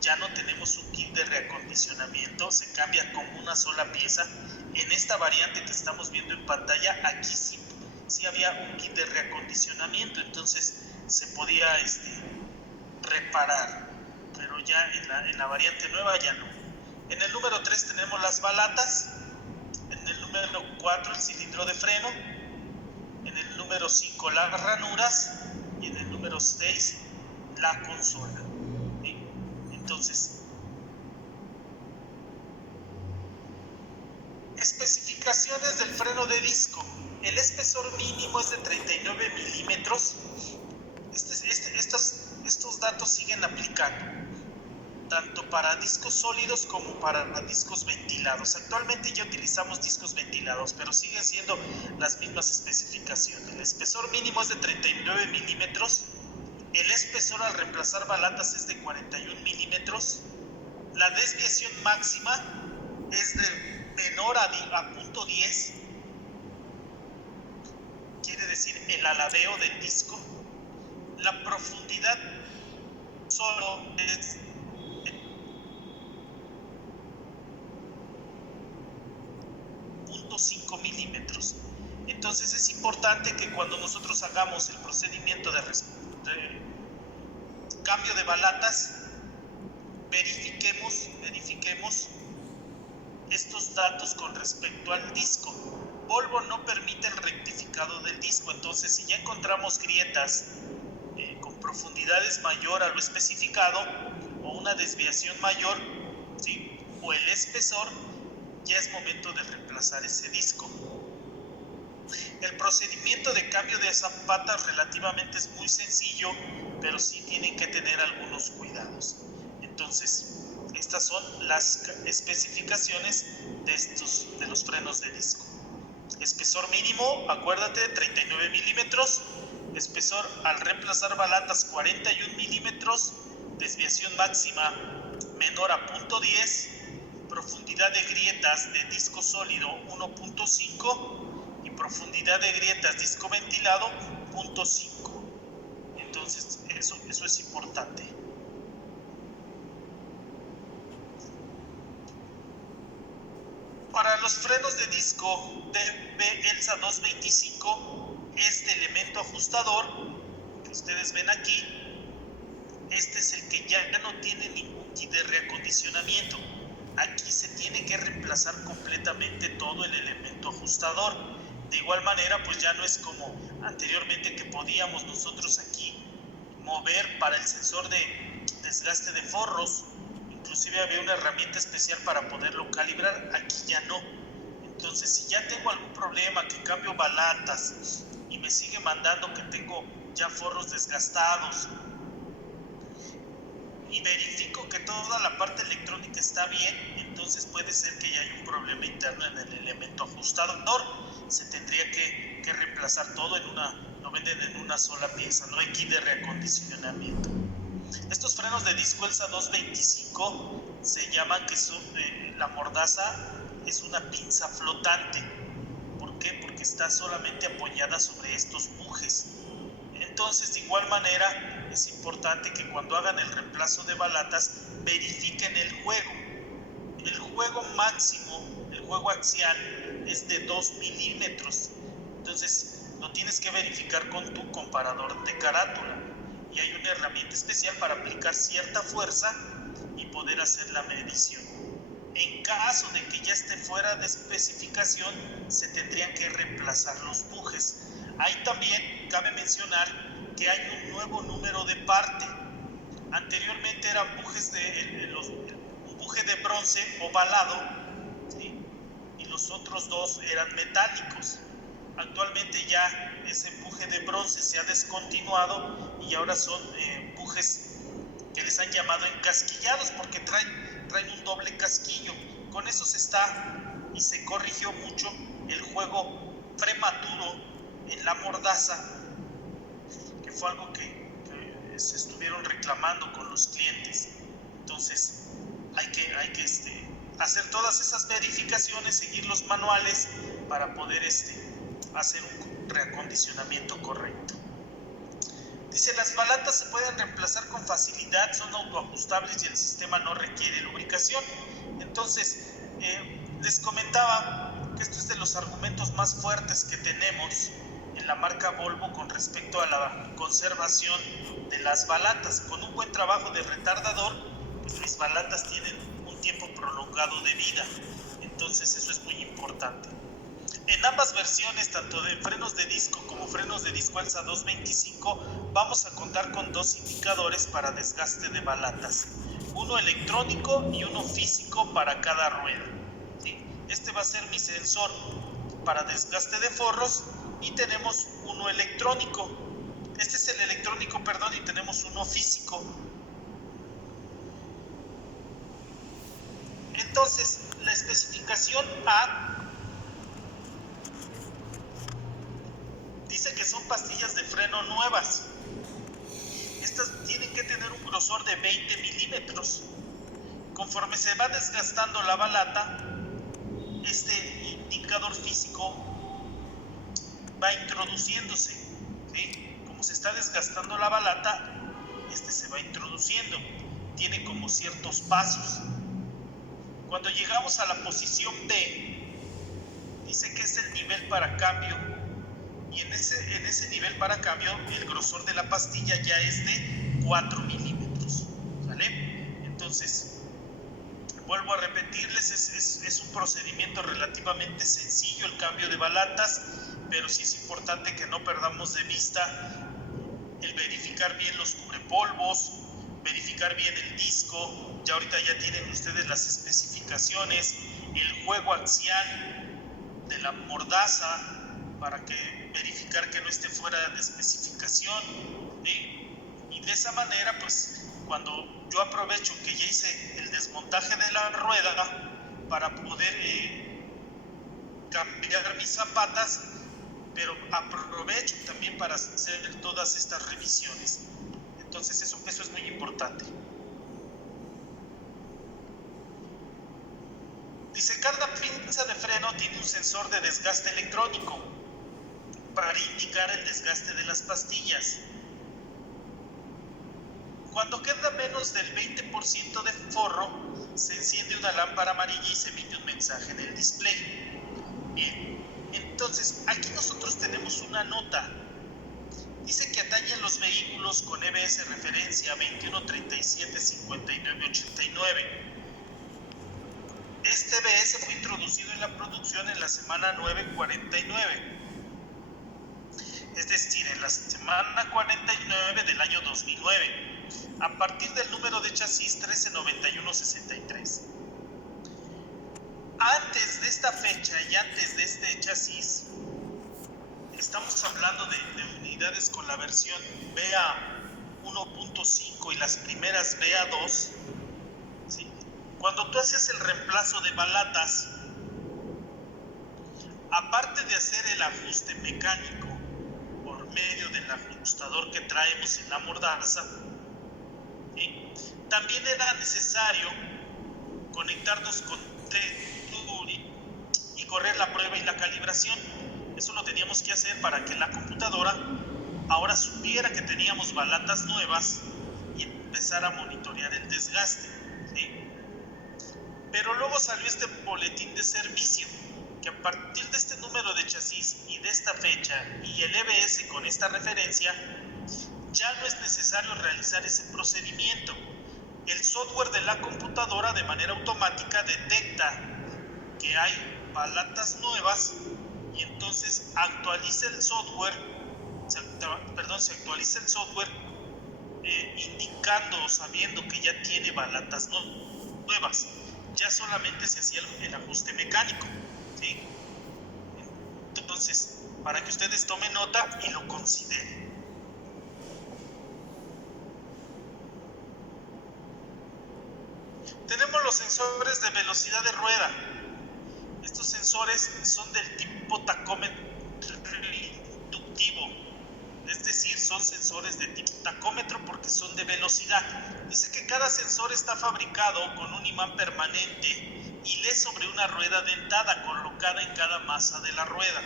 Ya no tenemos un kit de reacondicionamiento, se cambia con una sola pieza. En esta variante que estamos viendo en pantalla, aquí sí había un kit de reacondicionamiento, entonces se podía reparar, pero ya en la variante nueva ya no. En el número 3 tenemos las balatas, en el número 4 el cilindro de freno, en el número 5 las ranuras y en el número 6 la consola. ¿Sí? Entonces, especificaciones del freno de disco. El espesor mínimo es de 39 milímetros. Estos datos siguen aplicando tanto para discos sólidos como para discos ventilados. Actualmente ya utilizamos discos ventilados, pero siguen siendo las mismas especificaciones. El espesor mínimo es de 39 milímetros. El espesor al reemplazar balatas es de 41 milímetros. La desviación máxima es de menor a .10. Quiere decir el alabeo del disco. La profundidad solo es 0.5 milímetros. Entonces es importante que cuando nosotros hagamos el procedimiento de cambio de balatas, verifiquemos estos datos con respecto al disco. Volvo no permite el rectificado del disco, entonces si ya encontramos grietas con profundidades mayor a lo especificado o una desviación mayor, ¿sí?, o el espesor, ya es momento de reemplazar ese disco. El procedimiento de cambio de zapatas relativamente es muy sencillo, pero sí tienen que tener algunos cuidados. Entonces, estas son las especificaciones de los frenos de disco. Espesor mínimo, acuérdate, 39 milímetros. Espesor al reemplazar balatas, 41 milímetros. Desviación máxima menor a .10. Profundidad de grietas de disco sólido 1.5 y profundidad de grietas disco ventilado 0.5. Entonces eso es importante. Para los frenos de disco de ELSA 225, este elemento ajustador que ustedes ven aquí, este es el que ya no tiene ningún kit de reacondicionamiento. Aquí se tiene que reemplazar completamente todo el elemento ajustador. De igual manera, pues ya no es como anteriormente que podíamos nosotros aquí mover para el sensor de desgaste de forros. Inclusive había una herramienta especial para poderlo calibrar. Aquí ya no. Entonces, si ya tengo algún problema, que cambio balatas y me sigue mandando que tengo ya forros desgastados, y verifico que toda la parte electrónica está bien, entonces puede ser que ya hay un problema interno en el elemento ajustador. Se tendría que reemplazar todo lo venden en una sola pieza, no hay kit de reacondicionamiento. Estos frenos de disco ELSA 225 se llaman que son, la mordaza es una pinza flotante. ¿Por qué? Porque está solamente apoyada sobre estos bujes. Entonces, de igual manera, es importante que cuando hagan el reemplazo de balatas, verifiquen el juego. El juego máximo, el juego axial, es de 2 milímetros. Entonces, lo tienes que verificar con tu comparador de carátula. Y hay una herramienta especial para aplicar cierta fuerza y poder hacer la medición. En caso de que ya esté fuera de especificación, se tendrían que reemplazar los bujes. Ahí también cabe mencionar que hay un nuevo número de parte. Anteriormente eran bujes un buje de bronce ovalado, ¿sí? Y los otros dos eran metálicos. Actualmente ya ese buje de bronce se ha descontinuado y ahora son bujes que les han llamado encasquillados porque traen un doble casquillo. Con eso se está y se corrigió mucho el juego prematuro en la mordaza, que fue algo que se estuvieron reclamando con los clientes. Entonces hay que hacer todas esas verificaciones, seguir los manuales para poder hacer un reacondicionamiento correcto. Dice, las balatas se pueden reemplazar con facilidad, son autoajustables y el sistema no requiere lubricación. Entonces, les comentaba que esto es de los argumentos más fuertes que tenemos en la marca Volvo con respecto a la conservación de las balatas. Con un buen trabajo de retardador, pues mis balatas tienen un tiempo prolongado de vida. Entonces, eso es muy importante. En ambas versiones, tanto de frenos de disco como frenos de disco ELSA 225, vamos a contar con dos indicadores para desgaste de balatas. Uno electrónico y uno físico para cada rueda. ¿Sí? Este va a ser mi sensor para desgaste de forros y tenemos uno electrónico. Este es el electrónico, perdón, y tenemos uno físico. Entonces, la especificación A dice que son pastillas de freno nuevas. Estas tienen que tener un grosor de 20 milímetros. Conforme se va desgastando la balata, este indicador físico va introduciéndose, ¿sí? Como se está desgastando la balata, se va introduciendo. Tiene como ciertos pasos. Cuando llegamos a la posición B, dice que es el nivel para cambio. Y en ese nivel para cambio, el grosor de la pastilla ya es de 4 milímetros. ¿Vale? Entonces, vuelvo a repetirles, es un procedimiento relativamente sencillo el cambio de balatas, pero sí es importante que no perdamos de vista el verificar bien los cubrepolvos, verificar bien el disco. Ya ahorita ya tienen ustedes las especificaciones, el juego axial de la mordaza, para verificar que no esté fuera de especificación, ¿sí? Y de esa manera, pues, cuando yo aprovecho que ya hice el desmontaje de la rueda para poder cambiar mis zapatas, pero aprovecho también para hacer todas estas revisiones. Entonces eso es muy importante. Dice, cada pinza de freno tiene un sensor de desgaste electrónico para indicar el desgaste de las pastillas. Cuando queda menos del 20% de forro, se enciende una lámpara amarilla y se emite un mensaje en el display. Bien, entonces aquí nosotros tenemos una nota. Dice que atañe a los vehículos con EBS referencia 2137-5989. Este EBS fue introducido en la producción en la semana 949. Es decir, en la semana 49 del año 2009, a partir del número de chasis 139163. Antes de esta fecha y antes de este chasis, estamos hablando de unidades con la versión BA 1.5 y las primeras BA2, ¿sí? Cuando tú haces el reemplazo de balatas, aparte de hacer el ajuste mecánico por medio del ajustador que traemos en la mordaza, ¿sí? También era necesario conectarnos con TrueTuring y correr la prueba y la calibración. Eso lo teníamos que hacer para que la computadora ahora supiera que teníamos balatas nuevas y empezar a monitorear el desgaste, ¿sí? Pero luego salió este boletín de servicio, que a partir de este número de chasis y de esta fecha y el EBS con esta referencia, ya no es necesario realizar ese procedimiento. El software de la computadora de manera automática detecta que hay balatas nuevas y entonces actualiza el software, se actualiza el software indicando o sabiendo que ya tiene balatas nuevas. Ya solamente se hacía el ajuste mecánico, ¿sí? Entonces, para que ustedes tomen nota y lo consideren. Tenemos los sensores de velocidad de rueda. Estos sensores son del tipo tacómetro inductivo, es decir, son sensores de tipo tacómetro porque son de velocidad. Dice que cada sensor está fabricado con un imán permanente y lee sobre una rueda dentada colocada en cada masa de la rueda.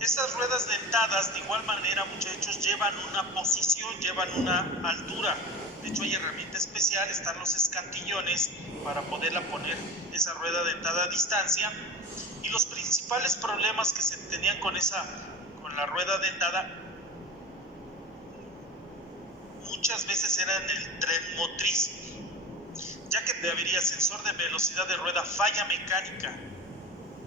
Esas ruedas dentadas, de igual manera, muchachos, llevan una posición, llevan una altura. De hecho, hay herramienta especial, están los escantillones para poderla poner esa rueda dentada a distancia. Y los principales problemas que se tenían con la rueda dentada, muchas veces eran el tren motriz, ya que te habría sensor de velocidad de rueda, falla mecánica.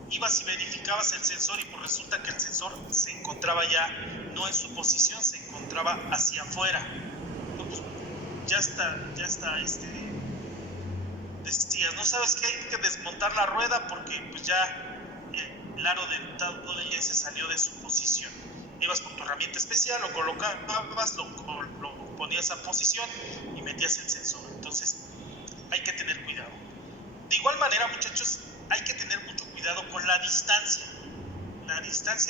Ibas y verificabas el sensor y pues resulta que el sensor se encontraba ya no en su posición, se encontraba hacia afuera. Entonces, ya está, decías, no sabes que hay que desmontar la rueda porque pues ya el aro dentado ya se salió de su posición. Ibas con tu herramienta especial, lo colocabas, lo ponías a posición y metías el sensor. Entonces, hay que tener cuidado. De igual manera, muchachos, hay que tener mucho cuidado con la distancia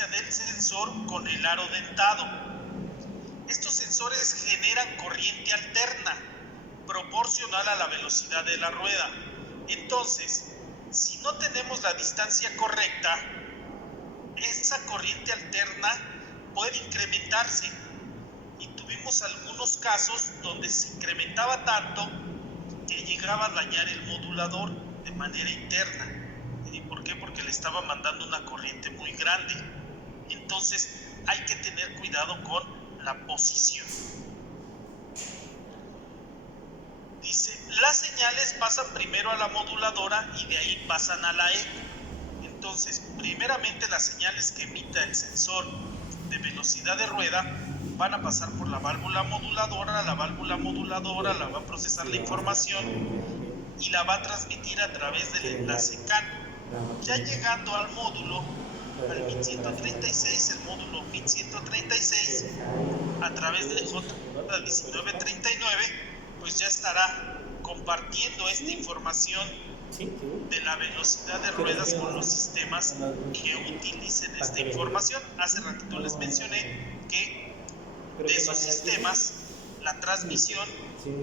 del sensor con el aro dentado. Estos sensores generan corriente alterna proporcional a la velocidad de la rueda. Entonces, si no tenemos la distancia correcta, esa corriente alterna puede incrementarse. Y tuvimos algunos casos donde se incrementaba tanto que llegaba a dañar el modulador de manera interna. ¿Y por qué? Porque le estaba mandando una corriente muy grande. Entonces hay que tener cuidado con la posición. Dice, las señales pasan primero a la moduladora y de ahí pasan a la eco. Entonces, primeramente las señales que emita el sensor de velocidad de rueda van a pasar por la válvula moduladora la va a procesar la información y la va a transmitir a través del enlace CAN. Ya llegando al módulo, al MIT 136, el módulo MIT 136, a través de J1939, pues ya estará compartiendo esta información de la velocidad de ruedas con los sistemas que utilicen esta información. Hace ratito les mencioné que de esos sistemas, la transmisión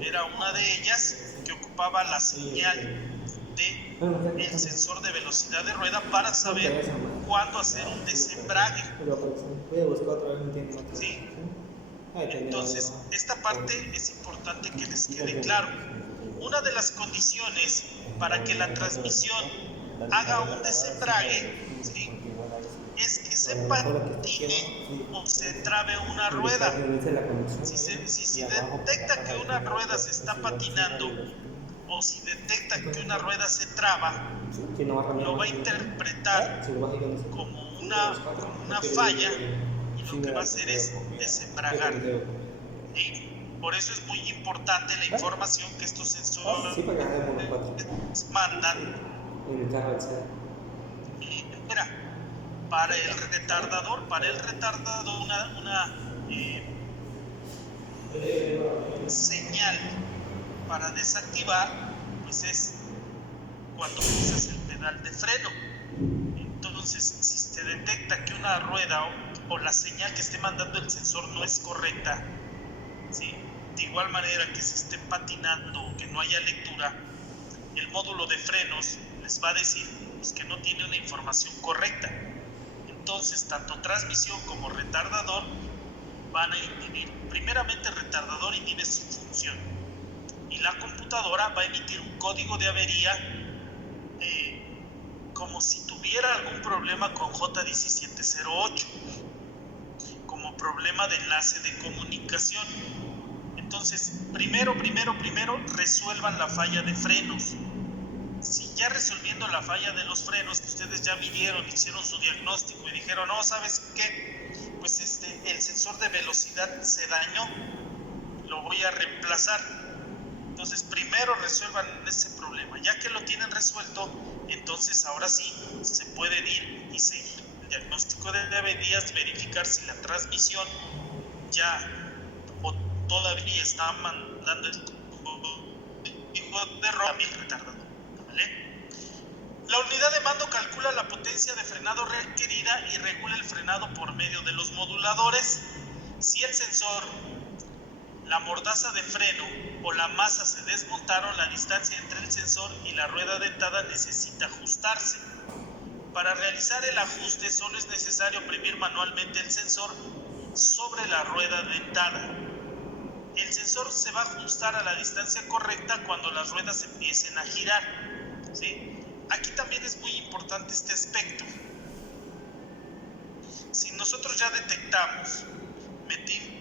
era una de ellas que ocupaba la señal del sensor de velocidad de rueda para saber cuándo hacer un desembrague. ¿Sí? Entonces, esta parte es importante que les quede claro. Una de las condiciones para que la transmisión haga un desembrague, ¿sí?, es que se patine o se trabe una rueda. Si detecta que una rueda se está patinando o si detecta que una rueda se traba, lo va a interpretar como una falla y lo que va a hacer es desembragar. ¿Sí? Por eso es muy importante la información que estos sensores mandan. Mira, para el retardador una señal para desactivar, pues es cuando usas el pedal de freno. Entonces, si se detecta que una rueda o la señal que esté mandando el sensor no es correcta, ¿sí?, de igual manera que se esté patinando o que no haya lectura, el módulo de frenos les va a decir pues, que no tiene una información correcta. Entonces, tanto transmisión como retardador van a inhibir. Primeramente, el retardador inhibe su función y la computadora va a emitir un código de avería como si tuviera algún problema con J1708, como problema de enlace de comunicación. Entonces, primero resuelvan la falla de frenos. Si ya resolviendo la falla de los frenos, que ustedes ya midieron, hicieron su diagnóstico y dijeron, no, ¿sabes qué? Pues el sensor de velocidad se dañó, lo voy a reemplazar. Entonces, primero resuelvan ese problema. Ya que lo tienen resuelto, entonces ahora sí se pueden ir y seguir el diagnóstico de averías, verificar si la transmisión ya o todavía está mandando el código de error a mi retardador. ¿Vale? La unidad de mando calcula la potencia de frenado requerida y regula el frenado por medio de los moduladores. Si el sensor, la mordaza de freno o la masa se desmontaron, la distancia entre el sensor y la rueda dentada necesita ajustarse. Para realizar el ajuste solo es necesario oprimir manualmente el sensor sobre la rueda dentada. El sensor se va a ajustar a la distancia correcta cuando las ruedas empiecen a girar, ¿sí? Aquí también es muy importante este aspecto. Si nosotros ya detectamos,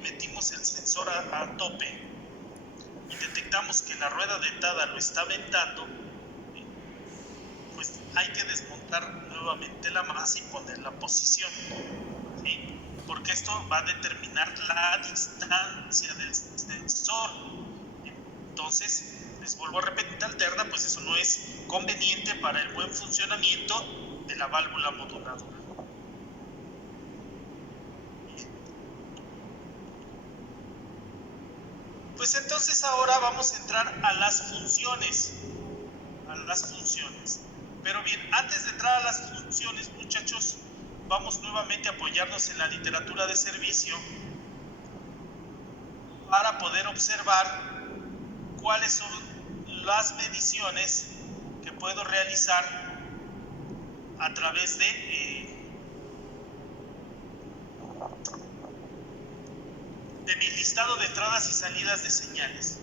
metimos el sensor a tope y detectamos que la rueda dentada lo está aventando, pues hay que desmontar nuevamente la masa y poner la posición, ¿sí? Porque esto va a determinar la distancia del sensor. Entonces, les vuelvo a repetir, alterna, pues eso no es conveniente para el buen funcionamiento de la válvula moduladora. Pues entonces ahora vamos a entrar a las funciones. Pero bien, antes de entrar a las funciones, muchachos, vamos nuevamente a apoyarnos en la literatura de servicio para poder observar cuáles son las mediciones que puedo realizar a través de mi listado de entradas y salidas de señales.